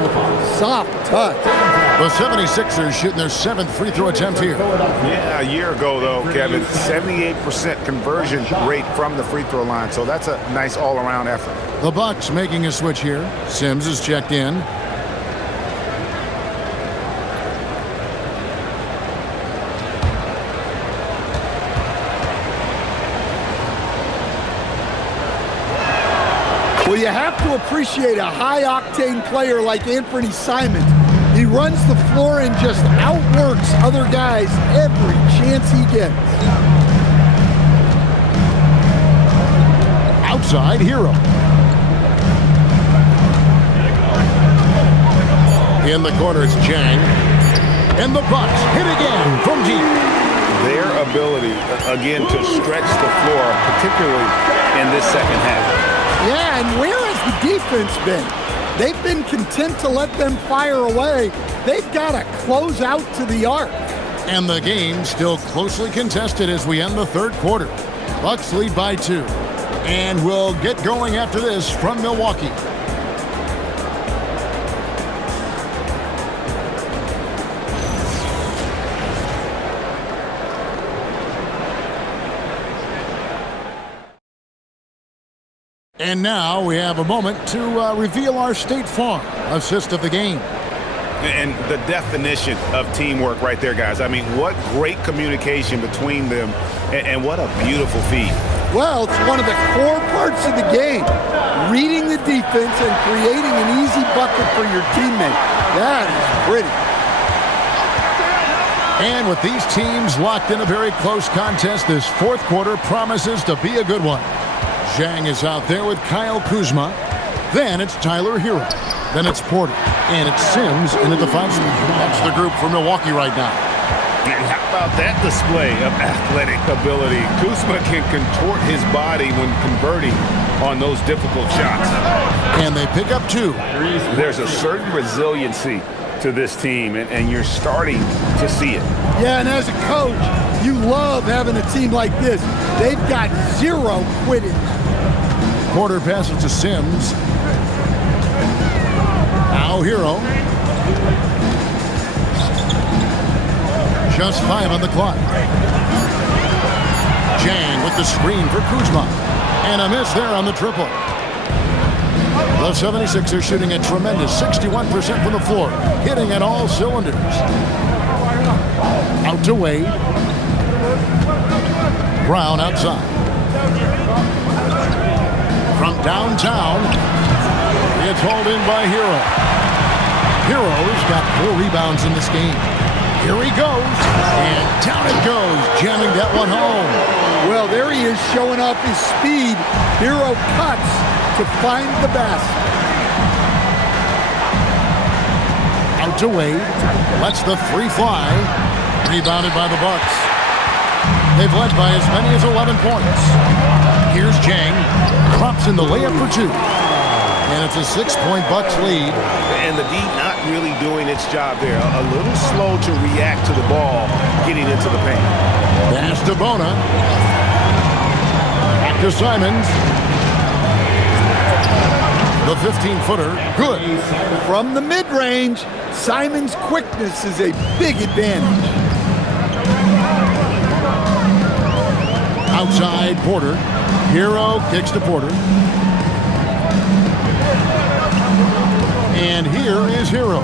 Soft touch. The 76ers shooting their 7th free throw attempt here. Yeah, a year ago, though, Kevin, 78% conversion rate from the free throw line, so that's a nice all-around effort. The Bucks making a switch here. Sims is checked in. Well, you have to appreciate a high-octane player like Anthony Simons. He runs the floor and just outworks other guys every chance he gets. Outside, Hero. In the corner, it's Jang. And the Bucks hit again from deep. Their ability, again, to stretch the floor, particularly in this second half. Yeah, and where has the defense been? They've been content to let them fire away, they've got to close out to the arc. And the game still closely contested as we end the third quarter. Bucks lead by 2. And we'll get going after this from Milwaukee. And now we have a moment to reveal our State Farm assist of the game. And the definition of teamwork right there, guys. I mean, what great communication between them, and what a beautiful feed. Well, it's one of the core parts of the game. Reading the defense and creating an easy bucket for your teammate. That is pretty. And with these teams locked in a very close contest, this fourth quarter promises to be a good one. Zhang is out there with Kyle Kuzma. Then it's Tyler Hero. Then it's Porter. And it's Sims in the defense. That's the group for Milwaukee right now. And how about that display of athletic ability? Kuzma can contort his body when converting on those difficult shots. And they pick up 2. There's a certain resiliency to this team, and you're starting to see it. Yeah, and as a coach, you love having a team like this. They've got 0 quitting. Porter passes to Sims. Now Hero. Just 5 on the clock. Zhang with the screen for Kuzma. And a miss there on the triple. The 76ers shooting a tremendous 61% from the floor. Hitting at all cylinders. Out to Wade. Brown outside. From downtown, it's hauled in by Hero. Hero's got 4 rebounds in this game. Here he goes, and down it goes, jamming that one home. Well, there he is showing off his speed. Hero cuts to find the basket. Out to Wade, lets the free fly. Rebounded by the Bucks. They've led by as many as 11 points. Here's Zhang, drops in the layup for 2. And it's a 6-point Bucks lead. And the D not really doing its job there. A little slow to react to the ball getting into the paint. Pass to Bona. Back to Simons. The 15-footer, good. From the mid-range, Simons' quickness is a big advantage. Outside, Porter. Hero kicks to Porter. And here is Hero.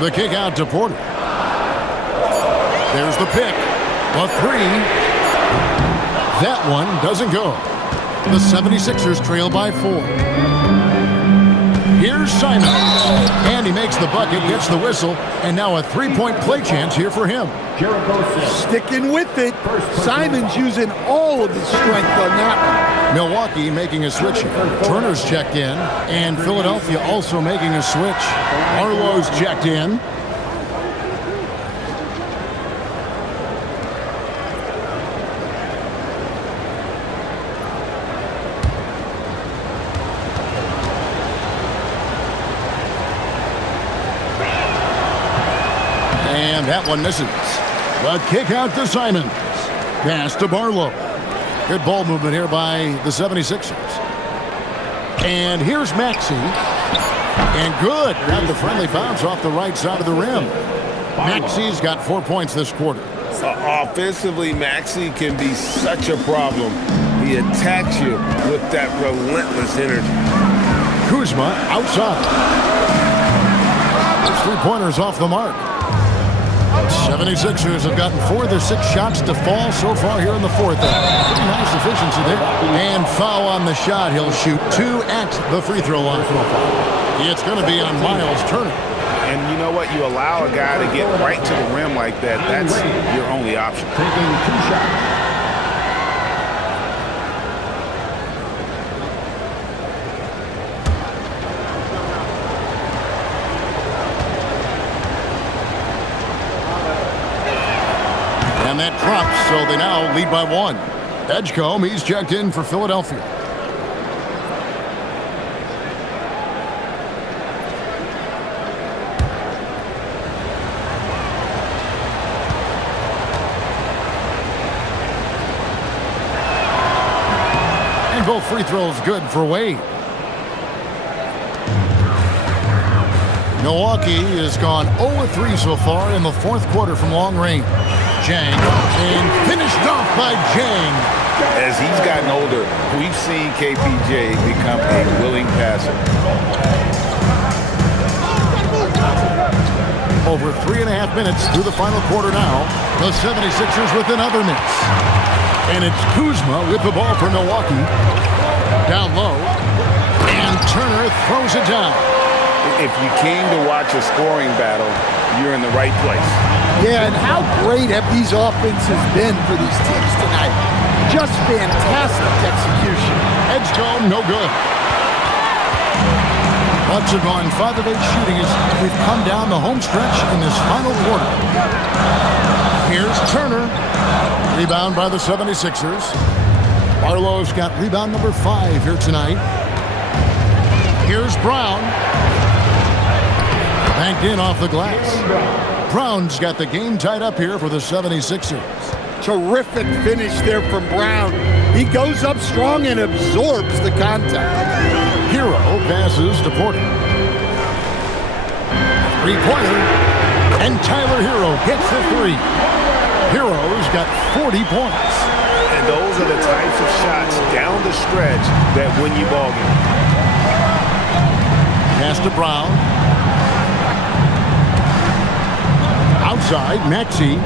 The kick out to Porter. There's the pick. A 3. That one doesn't go. The 76ers trail by 4. Here's Simons. And he makes the bucket, gets the whistle, and now a 3-point play chance here for him. Sticking with it. Simons using all of his strength on that one. Milwaukee making a switch. Turner's checked in, and Philadelphia also making a switch. Arlo's checked in. And that one misses. The kick out to Simons. Pass to Barlow. Good ball movement here by the 76ers. And here's Maxey. And good. Got the friendly bounce off the right side of the rim. Maxey's got 4 points this quarter. Offensively, Maxey can be such a problem. He attacks you with that relentless energy. Kuzma outside. Those 3-pointers off the mark. 76ers have gotten 4 of their 6 shots to fall so far here in the fourth. Pretty nice efficiency there. And foul on the shot. He'll shoot 2 at the free throw line. It's going to be on Miles Turner. And you know what? You allow a guy to get right to the rim like that. That's your only option. Taking 2 shots. And that drops, so they now lead by 1. Edgecombe, he's checked in for Philadelphia. And both free throws good for Wade. Milwaukee has gone 0-3 so far in the fourth quarter from long range. Jang, and finished off by Jang. As he's gotten older, we've seen KPJ become a willing passer. Over 3.5 minutes through the final quarter now. The 76ers with another miss. And it's Kuzma with the ball for Milwaukee. Down low. And Turner throws it down. If you came to watch a scoring battle, you're in the right place. Yeah, and how great have these offenses been for these teams tonight? Just fantastic execution. Edgecombe, no good. Bucks are going 5 of 8 shooting as we've come down the home stretch in this final quarter. Here's Turner. Rebound by the 76ers. Barlow's got rebound number 5 here tonight. Here's Brown. Banked in off the glass. Brown's got the game tied up here for the 76ers. Terrific finish there from Brown. He goes up strong and absorbs the contact. Hero passes to Porter. Three-pointer. And Tyler Hero hits the 3. Hero's got 40 points. And those are the types of shots down the stretch that win you ball games. Pass to Brown. Outside, Maxey.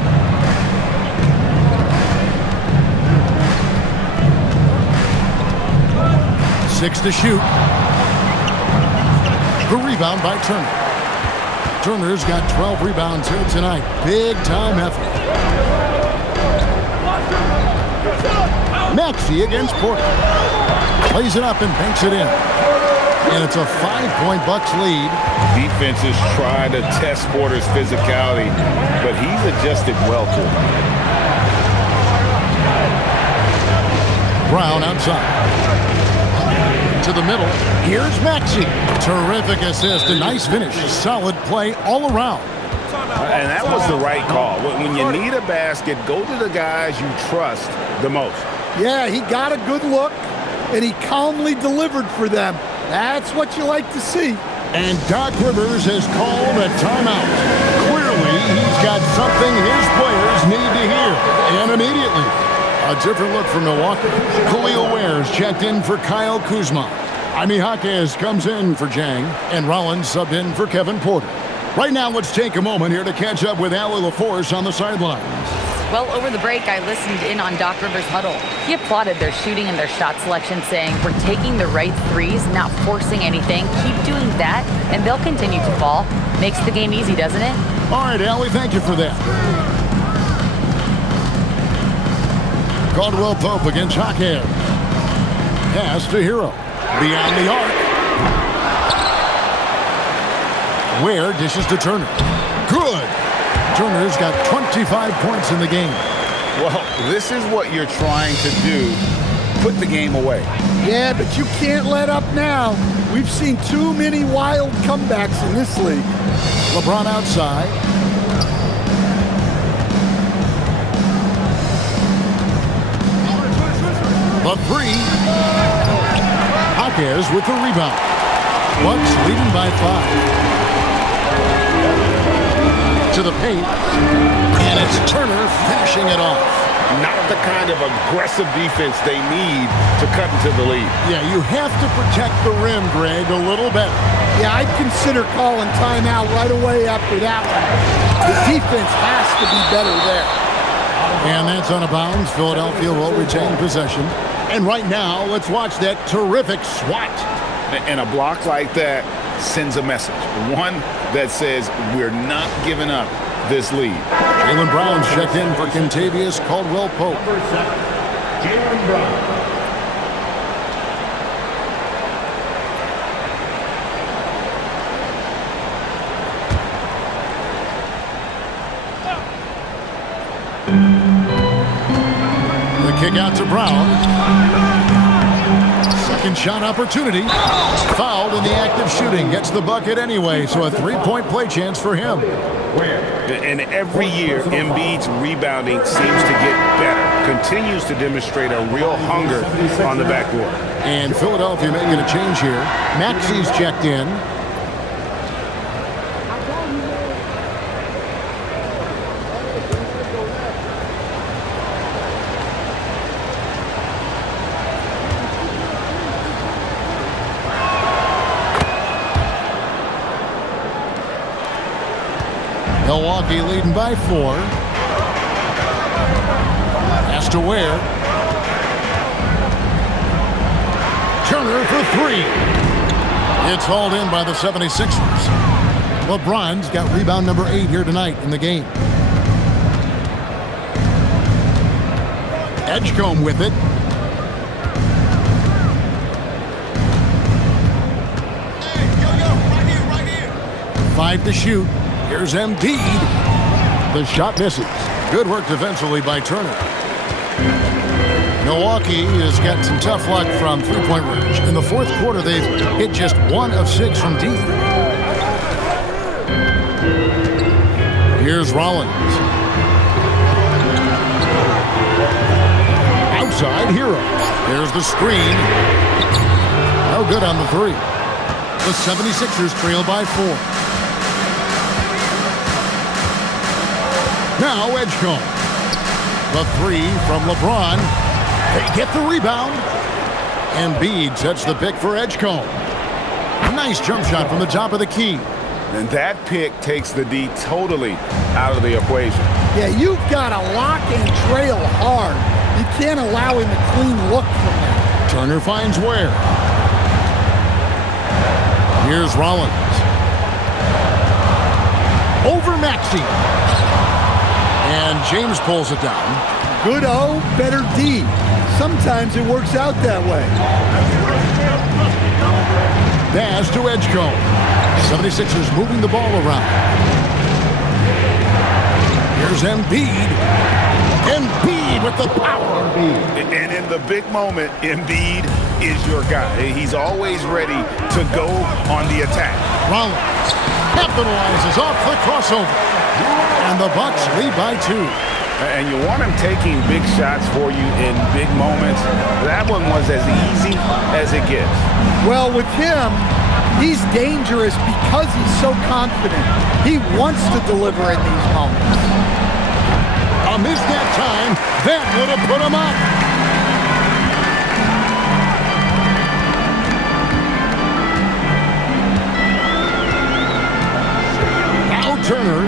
Six to shoot. The rebound by Turner. Turner's got 12 rebounds here tonight. Big time effort. Maxey against Porter. Plays it up and banks it in. And it's a 5-point Bucks lead. Defenses try to test Porter's physicality, but he's adjusted well to it. Brown outside. To the middle. Here's Maxey. Terrific assist. A nice finish. Solid play all around. And that was the right call. When you need a basket, go to the guys you trust the most. Yeah, he got a good look, and he calmly delivered for them. That's what you like to see. And Doc Rivers has called a timeout. Clearly, he's got something his players need to hear. And immediately, a different look from Milwaukee. Khalil Ware's checked in for Kyle Kuzma. Jaime Jaquez comes in for Jang. And Rollins subbed in for Kevin Porter. Right now, let's take a moment here to catch up with Allie LaForce on the sidelines. Well, over the break, I listened in on Doc Rivers' huddle. He applauded their shooting and their shot selection, saying, "We're taking the right threes, not forcing anything. Keep doing that, and they'll continue to fall." Makes the game easy, doesn't it? All right, Allie, thank you for that. Caldwell Pope against Jaquez. Pass to Hero. Beyond the arc. Ware dishes to Turner. Good. Turner's got 25 points in the game. Well, this is what you're trying to do. Put the game away. Yeah, but you can't let up now. We've seen too many wild comebacks in this league. LeBron outside. The 3. Jaquez with the rebound. Bucks leading by 5. To the paint, and it's Turner finishing it off. Not the kind of aggressive defense they need to cut into the lead. Yeah, you have to protect the rim, Greg, a little better. Yeah, I'd consider calling timeout right away after that one. The defense has to be better there. And that's out of bounds. Philadelphia will retain possession. And right now, let's watch that terrific swat. And a block like that sends a message. One that says we're not giving up this lead. Jaylen Brown's checked in for Kentavious Caldwell-Pope. Jaylen Brown. The kick out to Brown. Second shot opportunity. Fouled in the act of shooting. Gets the bucket anyway, so a 3-point play chance for him. And every year, Embiid's rebounding seems to get better. continues to demonstrate a real hunger on the backboard. And Philadelphia making a change here. Maxi's checked in. Milwaukee leading by 4. Has to Ware. Turner for 3. It's hauled in by the 76ers. LeBron's got rebound number 8 here tonight in the game. Edgecombe with it. Right here. 5 to shoot. Here's Embiid. The shot misses. Good work defensively by Turner. Milwaukee has got some tough luck from three-point range. In the fourth quarter, they've hit just 1 of 6 from deep. Here's Rollins. Outside, Hero. There's the screen. No good on the 3. The 76ers trail by 4. Now Edgecombe. The 3 from LeBron. They get the rebound. Embiid sets the pick for Edgecombe. Nice jump shot from the top of the key. And that pick takes the D totally out of the equation. Yeah, you've got to lock and trail hard. You can't allow him a clean look from that. Turner finds Ware. Here's Rollins. Over Maxey. And James pulls it down. Good O, better D. Sometimes it works out that way. Pass to Edgecombe. 76ers moving the ball around. Here's Embiid. Embiid with the power. And in the big moment, Embiid is your guy. He's always ready to go on the attack. Rollins capitalizes off the crossover. And the Bucks lead by 2. And you want him taking big shots for you in big moments. That one was as easy as it gets. Well, with him, he's dangerous because he's so confident. He wants to deliver in these moments. A miss that time. That would have put him up. Now Turner.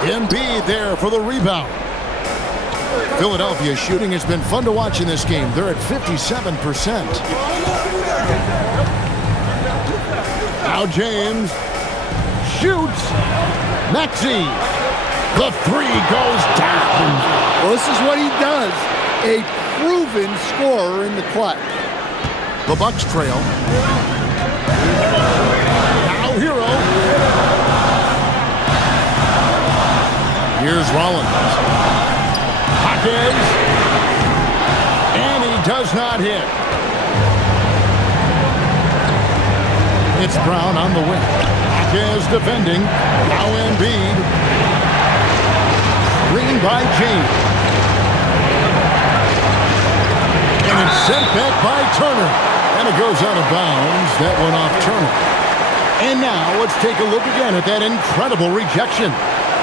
Embiid there for the rebound. Philadelphia shooting has been fun to watch in this game. They're at 57%. Now James shoots. Maxey. The 3 goes down. Well, this is what he does. A proven scorer in the clutch. The Bucks trail. Now Hero. Here's Rollins. Hawkins. And he does not hit. It's Brown on the wing. Hawkins defending. Now Embiid. Screen by James. And it's sent back by Turner. And it goes out of bounds. That went off Turner. And now let's take a look again at that incredible rejection.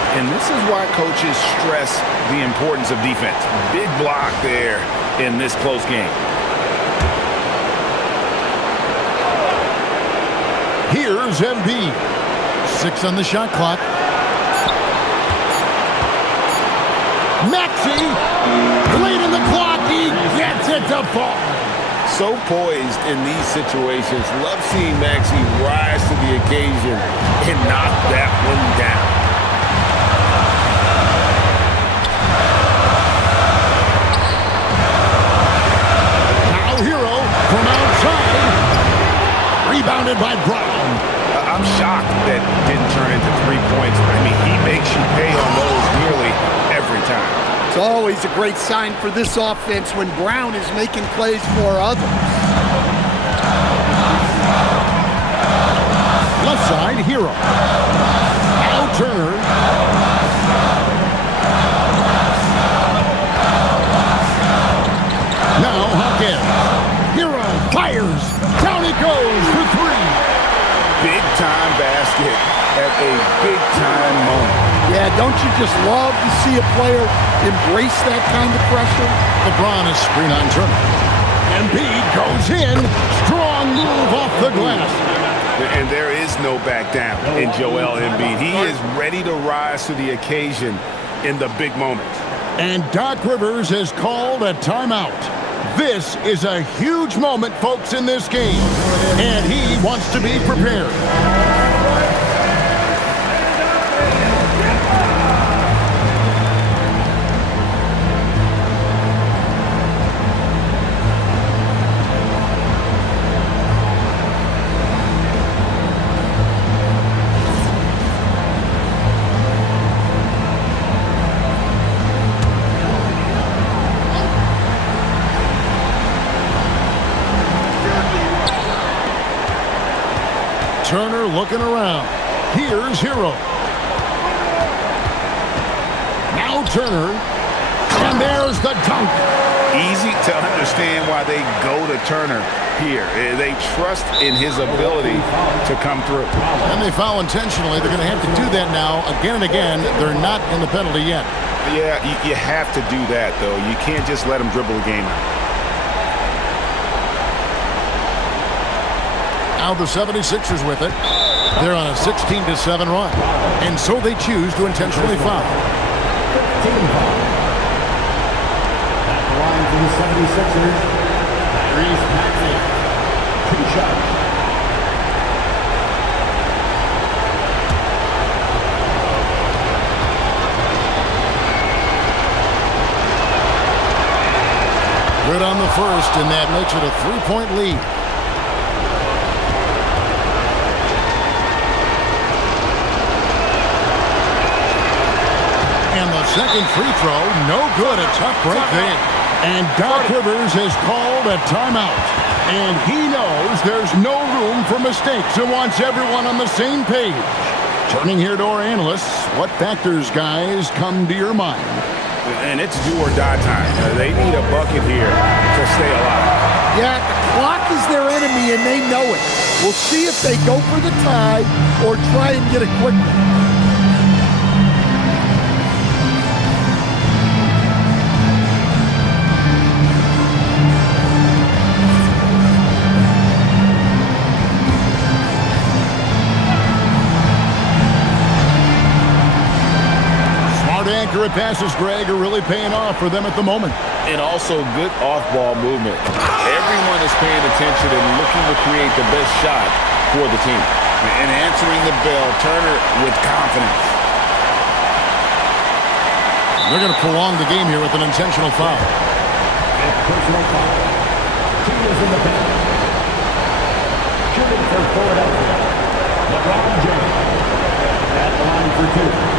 And this is why coaches stress the importance of defense. Big block there in this close game. Here's Embiid. 6 on the shot clock. Maxey, late in the clock, he gets it to fall. So poised in these situations. Love seeing Maxey rise to the occasion and knock that one down. Hero from outside. Rebounded by Brown. I'm shocked that didn't turn into 3 points. I mean, he makes you pay on those nearly every time. It's always a great sign for this offense when Brown is making plays for others. Left side, Hero. Now Turner. Now Hawkins. Hero fires. Down he goes for three. Big-time basket at a big-time moment. Yeah, don't you just love to see a player embrace that kind of pressure? LeBron is screen on Turner. Embiid goes in. Strong move off the glass. And there is no back down in Joel Embiid. He is ready to rise to the occasion in the big moments. And Doc Rivers has called a timeout. This is a huge moment, folks, in this game. And he wants to be prepared. Turner looking around. Here's Hero. Now Turner. And there's the dunk. Easy to understand why they go to Turner here. They trust in his ability to come through. And they foul intentionally. They're going to have to do that now again and again. They're not in the penalty yet. Yeah, you have to do that, though. You can't just let them dribble the game out. Now the 76ers with it. They're on a 16-7 run. And so they choose to intentionally foul. 15 foul. At the line for the 76ers, Tyrese Maxey. 2 shots. Good on the first, and that makes it a 3-point lead. And the second free throw, no good. A tough break there. And Doc Rivers has called a timeout. And he knows there's no room for mistakes and wants everyone on the same page. Turning here to our analysts, what factors, guys, come to your mind? And it's do or die time. They need a bucket here to stay alive. Yeah, the clock is their enemy, and they know it. We'll see if they go for the tie or try and get a quick one. Accurate passes, Greg, are really paying off for them at the moment. And also good off-ball movement. Everyone is paying attention and looking to create the best shot for the team. And answering the bell, Turner with confidence. They're going to prolong the game here with an intentional foul. And personal foul. Team is in the paint. Shooting for Philadelphia, LeBron James. At the line for 2.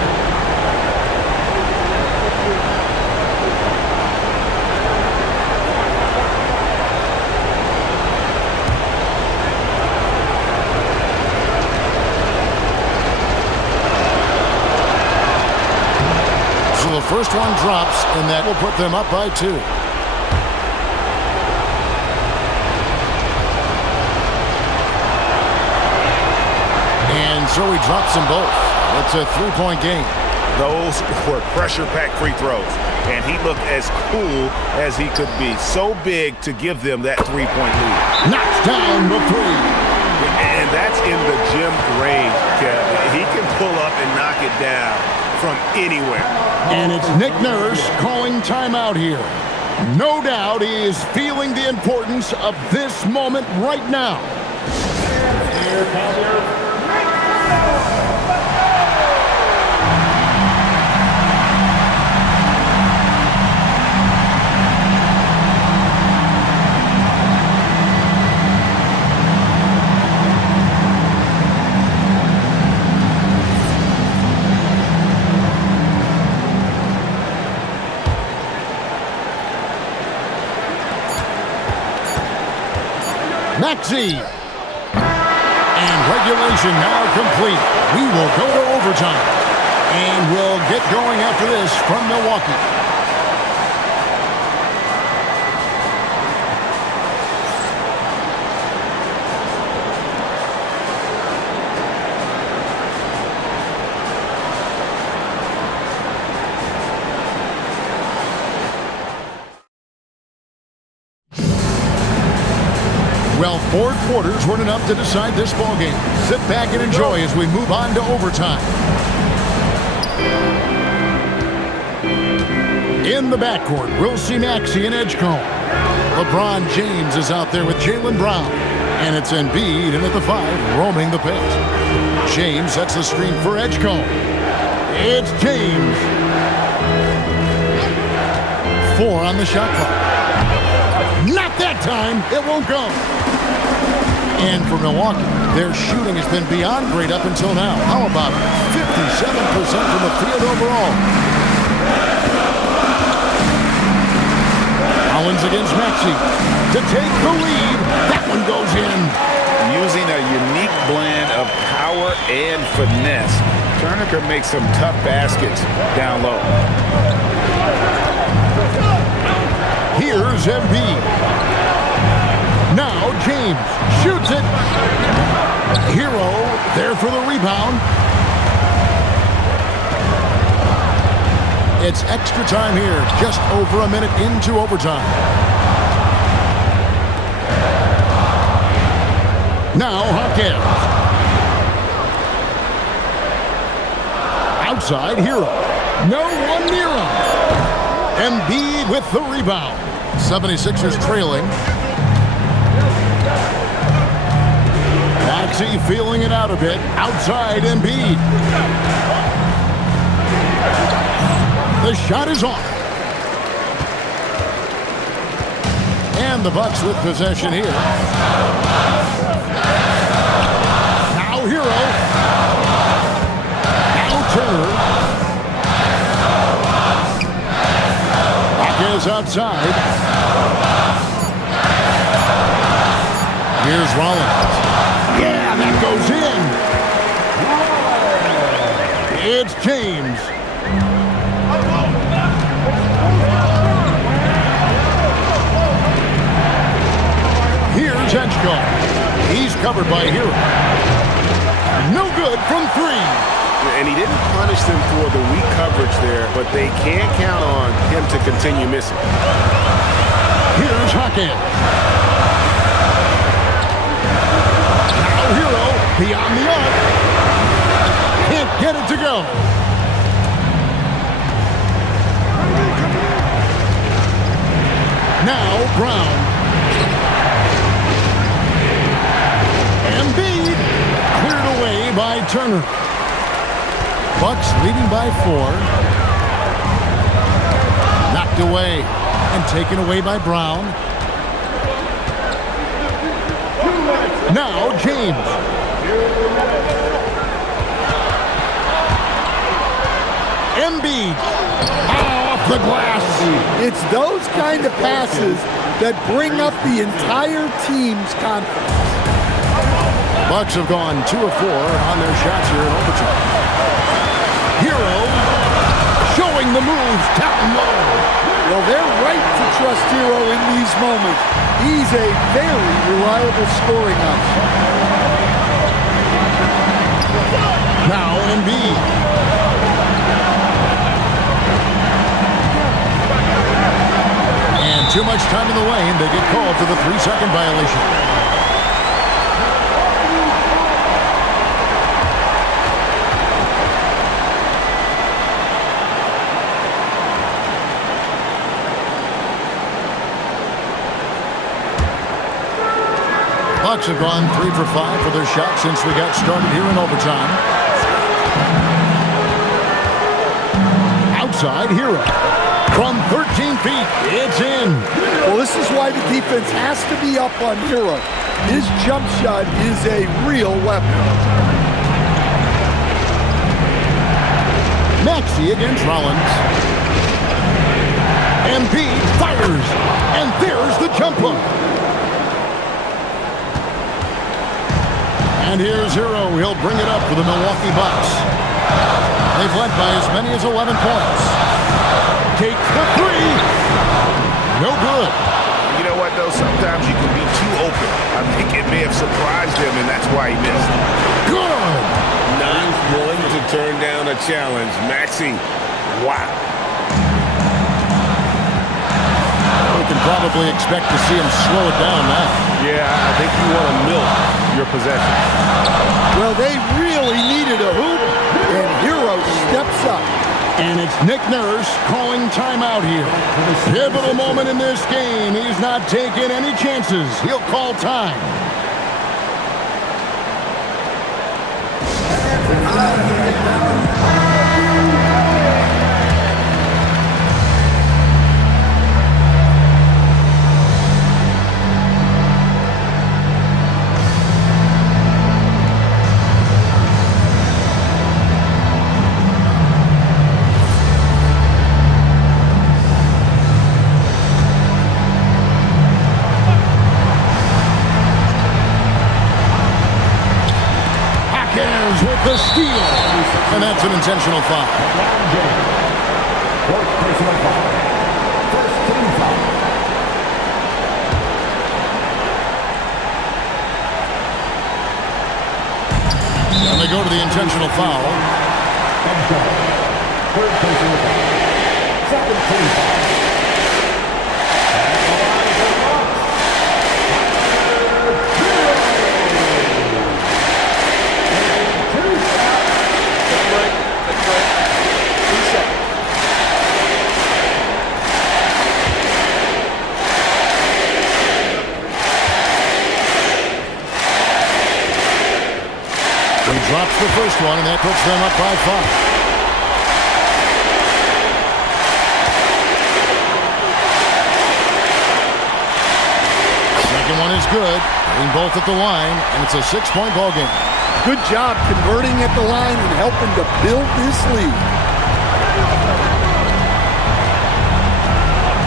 So the first one drops, and that will put them up by 2. And so he drops them both. It's a 3-point game. Those were pressure-packed free throws, and he looked as cool as he could be. So big to give them that 3-point lead. Knocks down the 3. And that's in the gym range, Kevin. He can pull up and knock it down from anywhere. And it's Nick Nurse calling timeout here. No doubt he is feeling the importance of this moment right now. Here comes your Maxey. And regulation now complete. We will go to overtime. And we'll get going after this from Milwaukee. Well, 4 quarters weren't enough to decide this ballgame. Sit back and enjoy as we move on to overtime. In the backcourt, we'll see Maxey and Edgecombe. LeBron James is out there with Jaylen Brown. And it's Embiid in at the 5, roaming the paint. James sets the screen for Edgecombe. It's James. 4 on the shot clock. Not that time. It won't go. And for Milwaukee, their shooting has been beyond great up until now. How about 57% from the field overall? Collins against Maxey to take the lead. That one goes in. Using a unique blend of power and finesse, Turner could make some tough baskets down low. Here's Embiid. Now James shoots it. Hero there for the rebound. It's extra time here, just over a minute into overtime. Now Hawkins. Outside Hero. No one near him. Embiid with the rebound. 76ers trailing. Maxey feeling it out a bit. Outside Embiid. The shot is off. And the Bucks with possession here. Now Hero. Now Turner. Is outside. Here's Rollins. Yeah, that goes in. It's James. Here's Edgecombe. He's covered by Hero. No good from 3. And he didn't punish them for the weak coverage there, but they can't count on him to continue missing. Here's Hawkins. Now Hero beyond the arc. Can't get it to go. Now Brown. Embiid cleared away by Turner. Bucks leading by 4. Knocked away and taken away by Brown. Now James. Embiid. Off the glass. It's those kind of passes that bring up the entire team's confidence. Bucks have gone 2 of 4 on their shots here in overtime. Hero showing the moves down low. Well, they're right to trust Hero in these moments. He's a very reliable scoring option. Now Embiid. And too much time in the lane. They get called for the 3-second violation. Bucks have gone 3 for 5 for their shots since we got started here in overtime. Outside Hero. From 13 feet, it's in. Well, this is why the defense has to be up on Hero. His jump shot is a real weapon. Maxey against Rollins. Embiid fires. And there's the jump hook. And here's Hero. He'll bring it up for the Milwaukee Bucks. They've led by as many as 11 points. Takes the three. No good. You know what, though? Sometimes you can be too open. I think it may have surprised him, and that's why he missed. Good. Not one to turn down a challenge. Maxey, wow. We can probably expect to see him slow it down now. Yeah, I think you want to milk your possession. Well, they really needed a hoop, and Hero steps up. And it's Nick Nurse calling timeout here. Pivotal moment in this game. He's not taking any chances. He'll call time. With the steal. And that's an intentional foul. Fourth personal foul. First team foul. And they go to the intentional foul. Third personal foul. Second team foul. He drops the first one, and that puts them up by 5. Second one is good. Hitting both at the line, and it's a 6-point ball game. Good job converting at the line and helping to build this lead.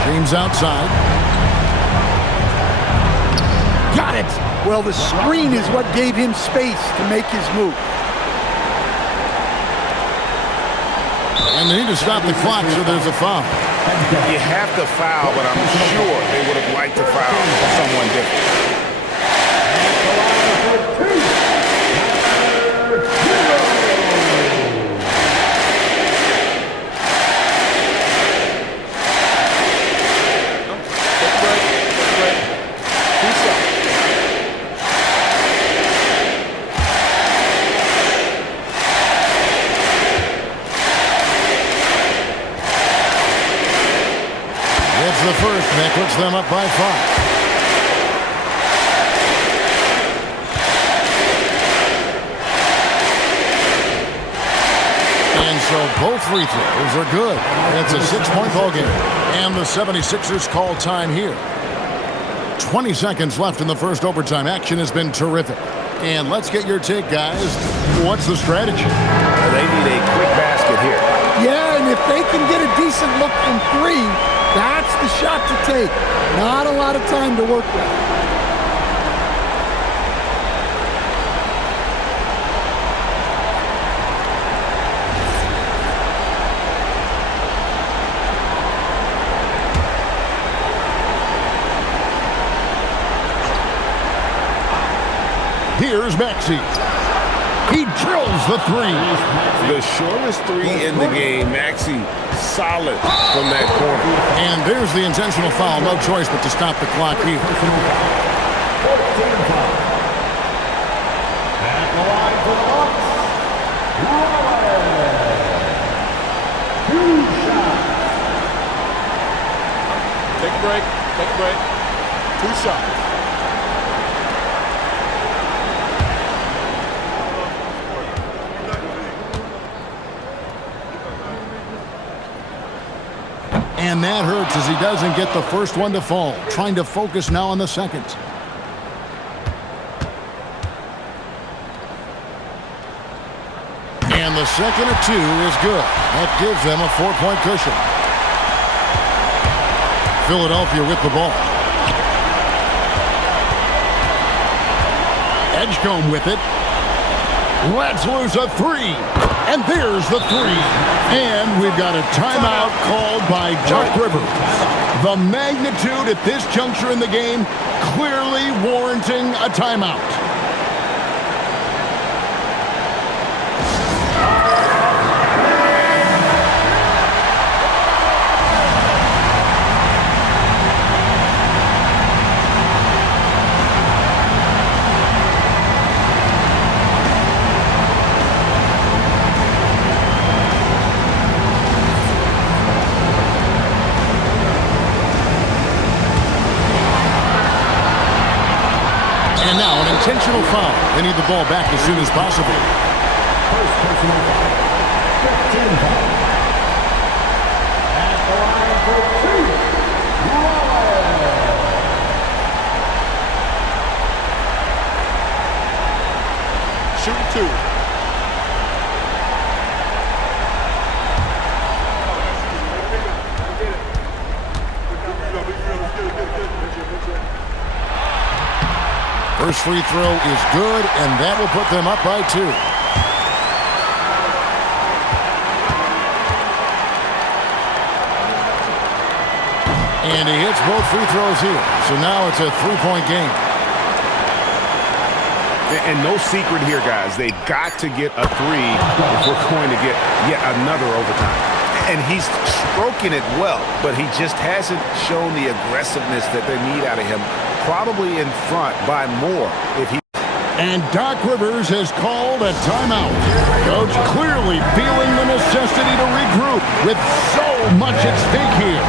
James outside. Got it! Well, the screen is what gave him space to make his move. And they need to stop the clock, so there's a foul. You have to foul, but I'm sure they would have liked to foul someone different. The first, and that puts them up by 5. And so both free throws are good. And it's a 6-point ball game. And the 76ers call time here. 20 seconds left in the first overtime. Action has been terrific. And let's get your take, guys. What's the strategy? They need a quick basket here. Yeah, and if they can get a decent look from 3, that's the shot to take. Not a lot of time to work with. Here's Maxey. He drills the 3. The shortest 3 in the game. Maxey solid from that corner. And there's the intentional foul. No choice but to stop the clock here. At the line for the Bucks. 2 shots. Take a break. Take a break. 2 shots. And that hurts as he doesn't get the first one to fall. Trying to focus now on the second. And the second of 2 is good. That gives them a 4-point cushion. Philadelphia with the ball. Edgecombe with it. Let's lose a 3. And there's the three. And we've got a timeout called by Doc Rivers. The magnitude at this juncture in the game clearly warranting a timeout. And now an intentional foul. They need the ball back as soon as possible. First personal foul. 15 foul. At the line for two. Shooting two. First free throw is good, and that will put them up by 2. And he hits both free throws here. So now it's a 3-point game. And no secret here, guys. They've got to get a 3 if we're going to get yet another overtime. And he's stroking it well, but he just hasn't shown the aggressiveness that they need out of him. Probably in front by more if he... And Doc Rivers has called a timeout. Coach clearly feeling the necessity to regroup with so much at stake here.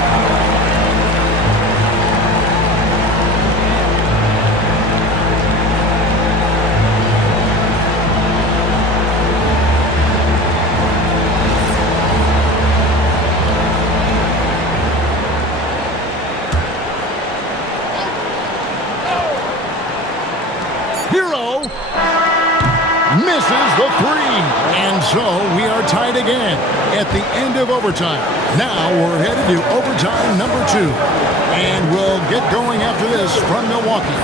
Misses the 3. And so we are tied again at the end of overtime. Now we're headed to overtime number 2. And we'll get going after this from Milwaukee.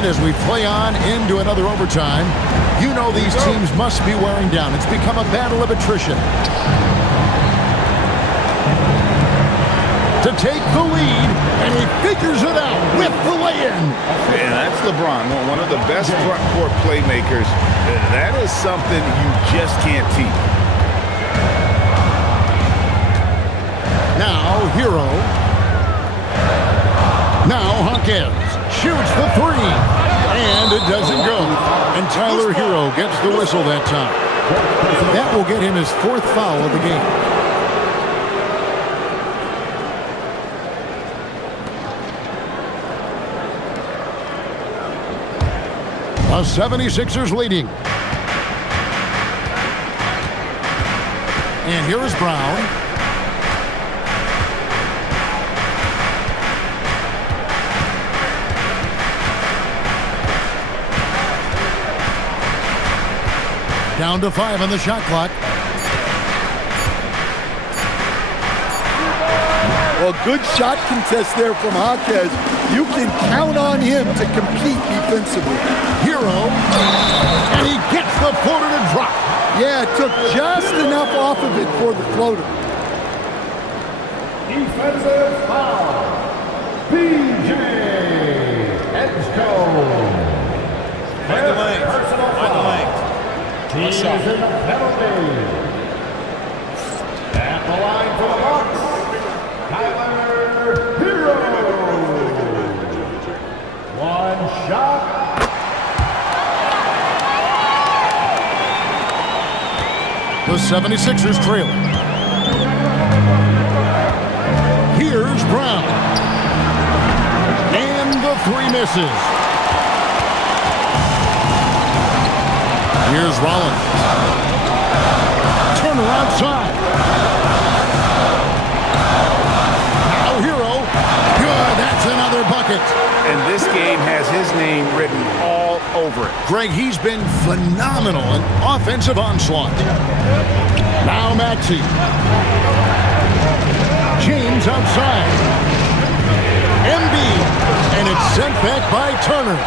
As we play on into another overtime, you know these teams must be wearing down. It's become a battle of attrition. To take the lead, and he figures it out with the lay-in. And that's LeBron, one of the best front court playmakers. That is something you just can't teach. Now, Hero. Now, Hawkins shoots the 3. And it doesn't go. And Tyler Hero gets the whistle that time. That will get him his 4th foul of the game. The 76ers leading. And here is Brown. Down to 5 on the shot clock. Well, good shot contest there from Hawkins. You can count on him to compete defensively. Hero, and he gets the floater to drop. Yeah, it took just enough off of it for the floater. Defensive foul. PJ Edgecombe. Find the lane. Find the lane. One shot. In the penalty. At the line for the Bucks, Tyler Hero. One shot. The 76ers trailing. Here's Brown. And the 3 misses. Here's Rollins. Turner outside. Now Hero. Good. That's another bucket. And this game has his name written all over it. Greg, he's been phenomenal in offensive onslaught. Now Maxey. James outside. Embiid. And it's sent back by Turner.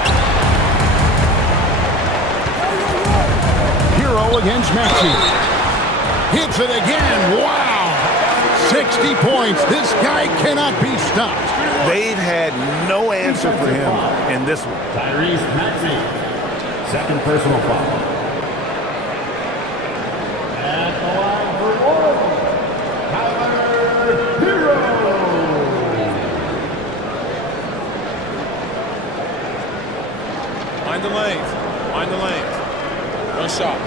Hero against Maxey. Hits it again. Wow. 60 points. This guy cannot be stopped. They've had no answer for him in this one. Tyrese Maxey, second personal foul. At the line for Oregon, Tyler Hero. Mind the lanes. Mind the lanes. One shot.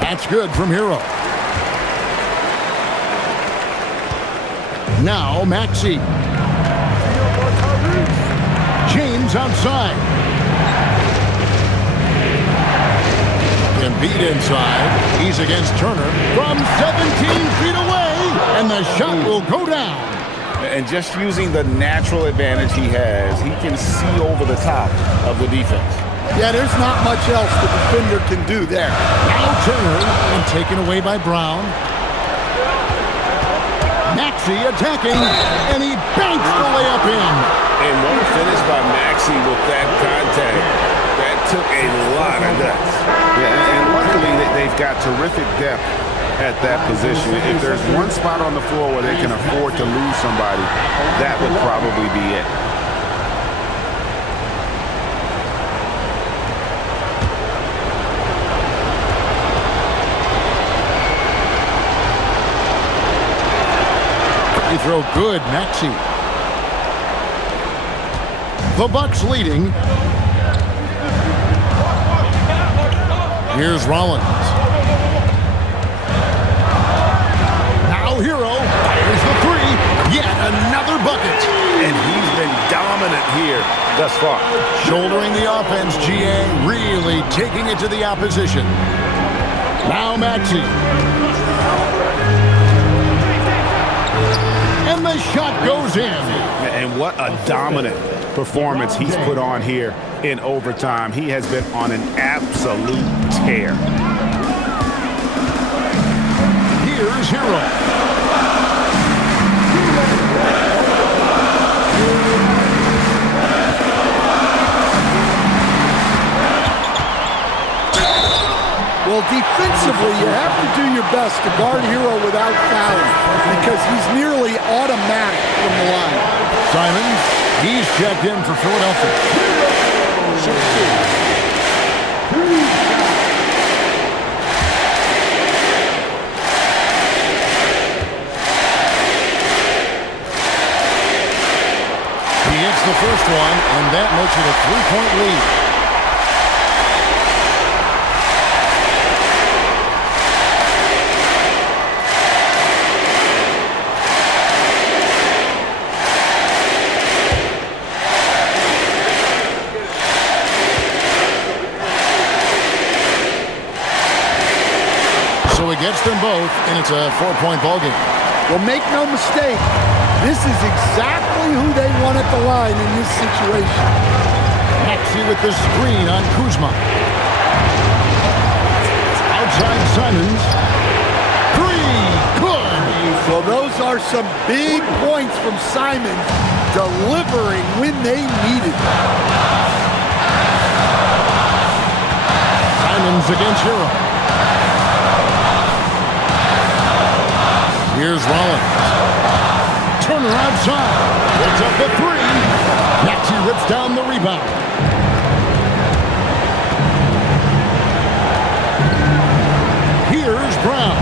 That's good from Hero. Now Maxey. James outside. Embiid inside. He's against Turner from 17 feet away. And the shot will go down. And just using the natural advantage he has, he can see over the top of the defense. Yeah, there's not much else the defender can do there. Now Turner, and taken away by Brown. Maxey attacking, and he banks the layup in. And what a finish by Maxey with that contact. That took a lot of guts. Yeah, and luckily they've got terrific depth at that position. If there's one spot on the floor where they can afford to lose somebody, that would probably be it. They throw good, Maxey. The Bucks leading. Here's Rollins. Now Hero fires the three. Yet another bucket. And he's been dominant here thus far. Shouldering the offense, GA, really taking it to the opposition. Now Maxey. And the shot goes in. And what a dominant performance he's put on here in overtime. He has been on an absolute tear. Here's Hero. Well, defensively, you have to do your best to guard Hero without fouling because he's nearly automatic from the line. Simons, he's checked in for Philadelphia. He hits the first one, and that makes it a three-point lead. So he gets them both, and it's a 4-point ball game. Well, make no mistake, this is exactly who they want at the line in this situation. Maxey with the screen on Kuzma. Outside Simons. Three, good. Well, those are some big points from Simons, delivering when they need it. Simons against Hero. Here's Rollins. Turner outside. Puts up the three. Maxey rips down the rebound. Here's Brown.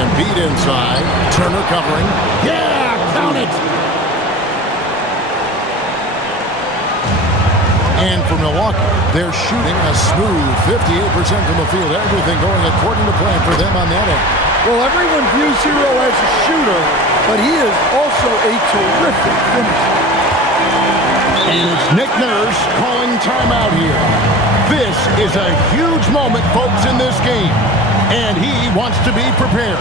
Embiid inside. Turner covering. Yeah, count it. And for Milwaukee, they're shooting a smooth 58% from the field. Everything going according to plan for them on that end. Well, everyone views Hero as a shooter, but he is also a terrific finisher. And it's Nick Nurse calling timeout here. This is a huge moment, folks, in this game, and he wants to be prepared.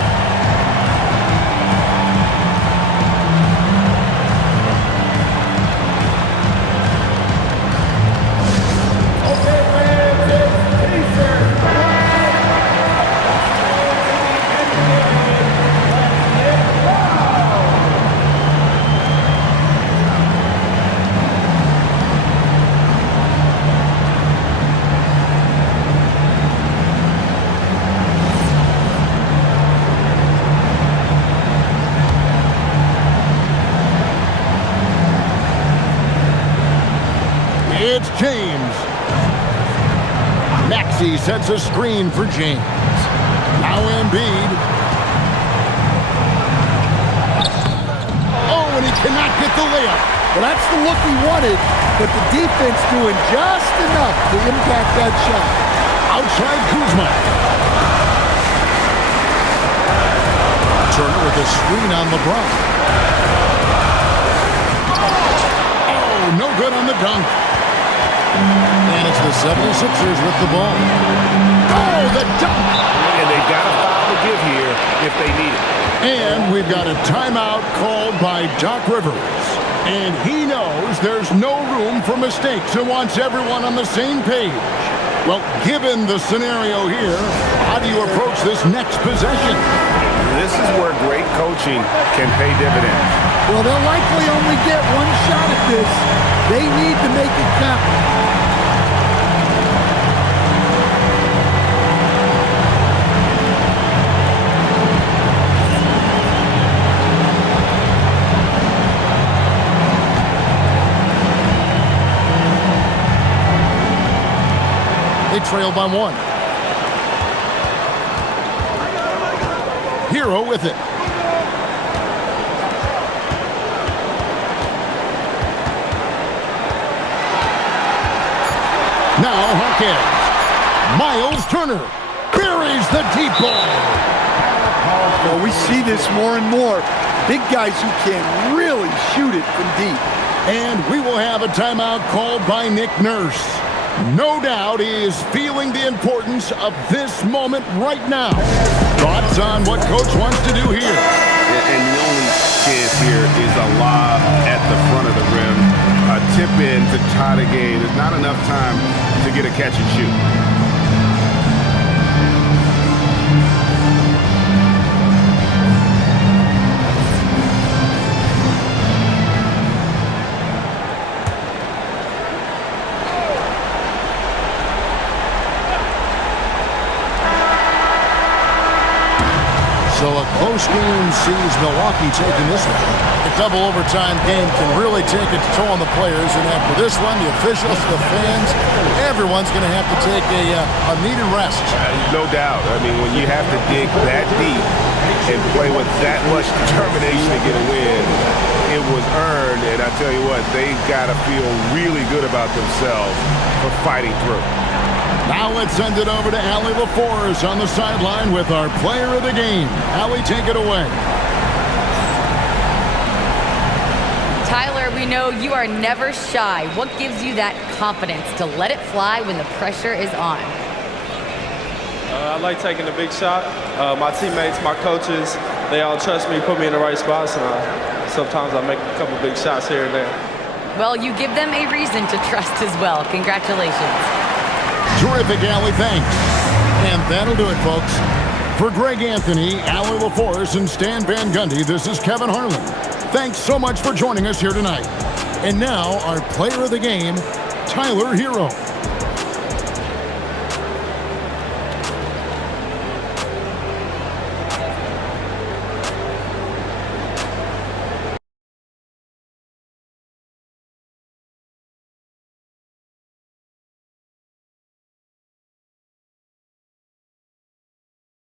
It's James. Maxey sets a screen for James. Now Embiid. Oh, and he cannot get the layup. Well, that's the look he wanted, but the defense doing just enough to impact that shot. Outside Kuzma. Turner with a screen on LeBron. Oh, no good on the dunk. And it's the 76ers with the ball. Oh, the dunk! And they've got a foul to give here if they need it. And we've got a timeout called by Doc Rivers. And he knows there's no room for mistakes and wants everyone on the same page. Well, given the scenario here, how do you approach this next possession? This is where great coaching can pay dividends. Well, they'll likely only get one shot at this. They need to make it count. They trail by one. Hero with it. Now Hawkins. Miles Turner buries the deep ball. Well, we see this more and more. Big guys who can really shoot it from deep. And we will have a timeout called by Nick Nurse. No doubt he is feeling the importance of this moment right now. Thoughts on what Coach wants to do here? And the only chance here is a lob at the front of the rim. A tip in to tie the game. There's not enough time to get a catch and shoot. So a close game sees Milwaukee taking this one. A double overtime game can really take its toll on the players, and after this one, the officials, the fans, everyone's going to have to take a needed rest. No doubt. I mean, when you have to dig that deep and play with that much determination to get a win, it was earned, and I tell you what, they've got to feel really good about themselves for fighting through. Now let's send it over to Allie LaForce on the sideline with our player of the game. Allie, take it away. Tyler, we know you are never shy. What gives you that confidence to let it fly when the pressure is on? I like taking a big shot. My teammates, my coaches, they all trust me, put me in the right spots, and sometimes I make a couple big shots here and there. Well, you give them a reason to trust as well. Congratulations. Terrific, Allie, thanks. And that'll do it, folks. For Greg Anthony, Allie LaForce, and Stan Van Gundy, this is Kevin Harlan. Thanks so much for joining us here tonight. And now, our player of the game, Tyler Hero.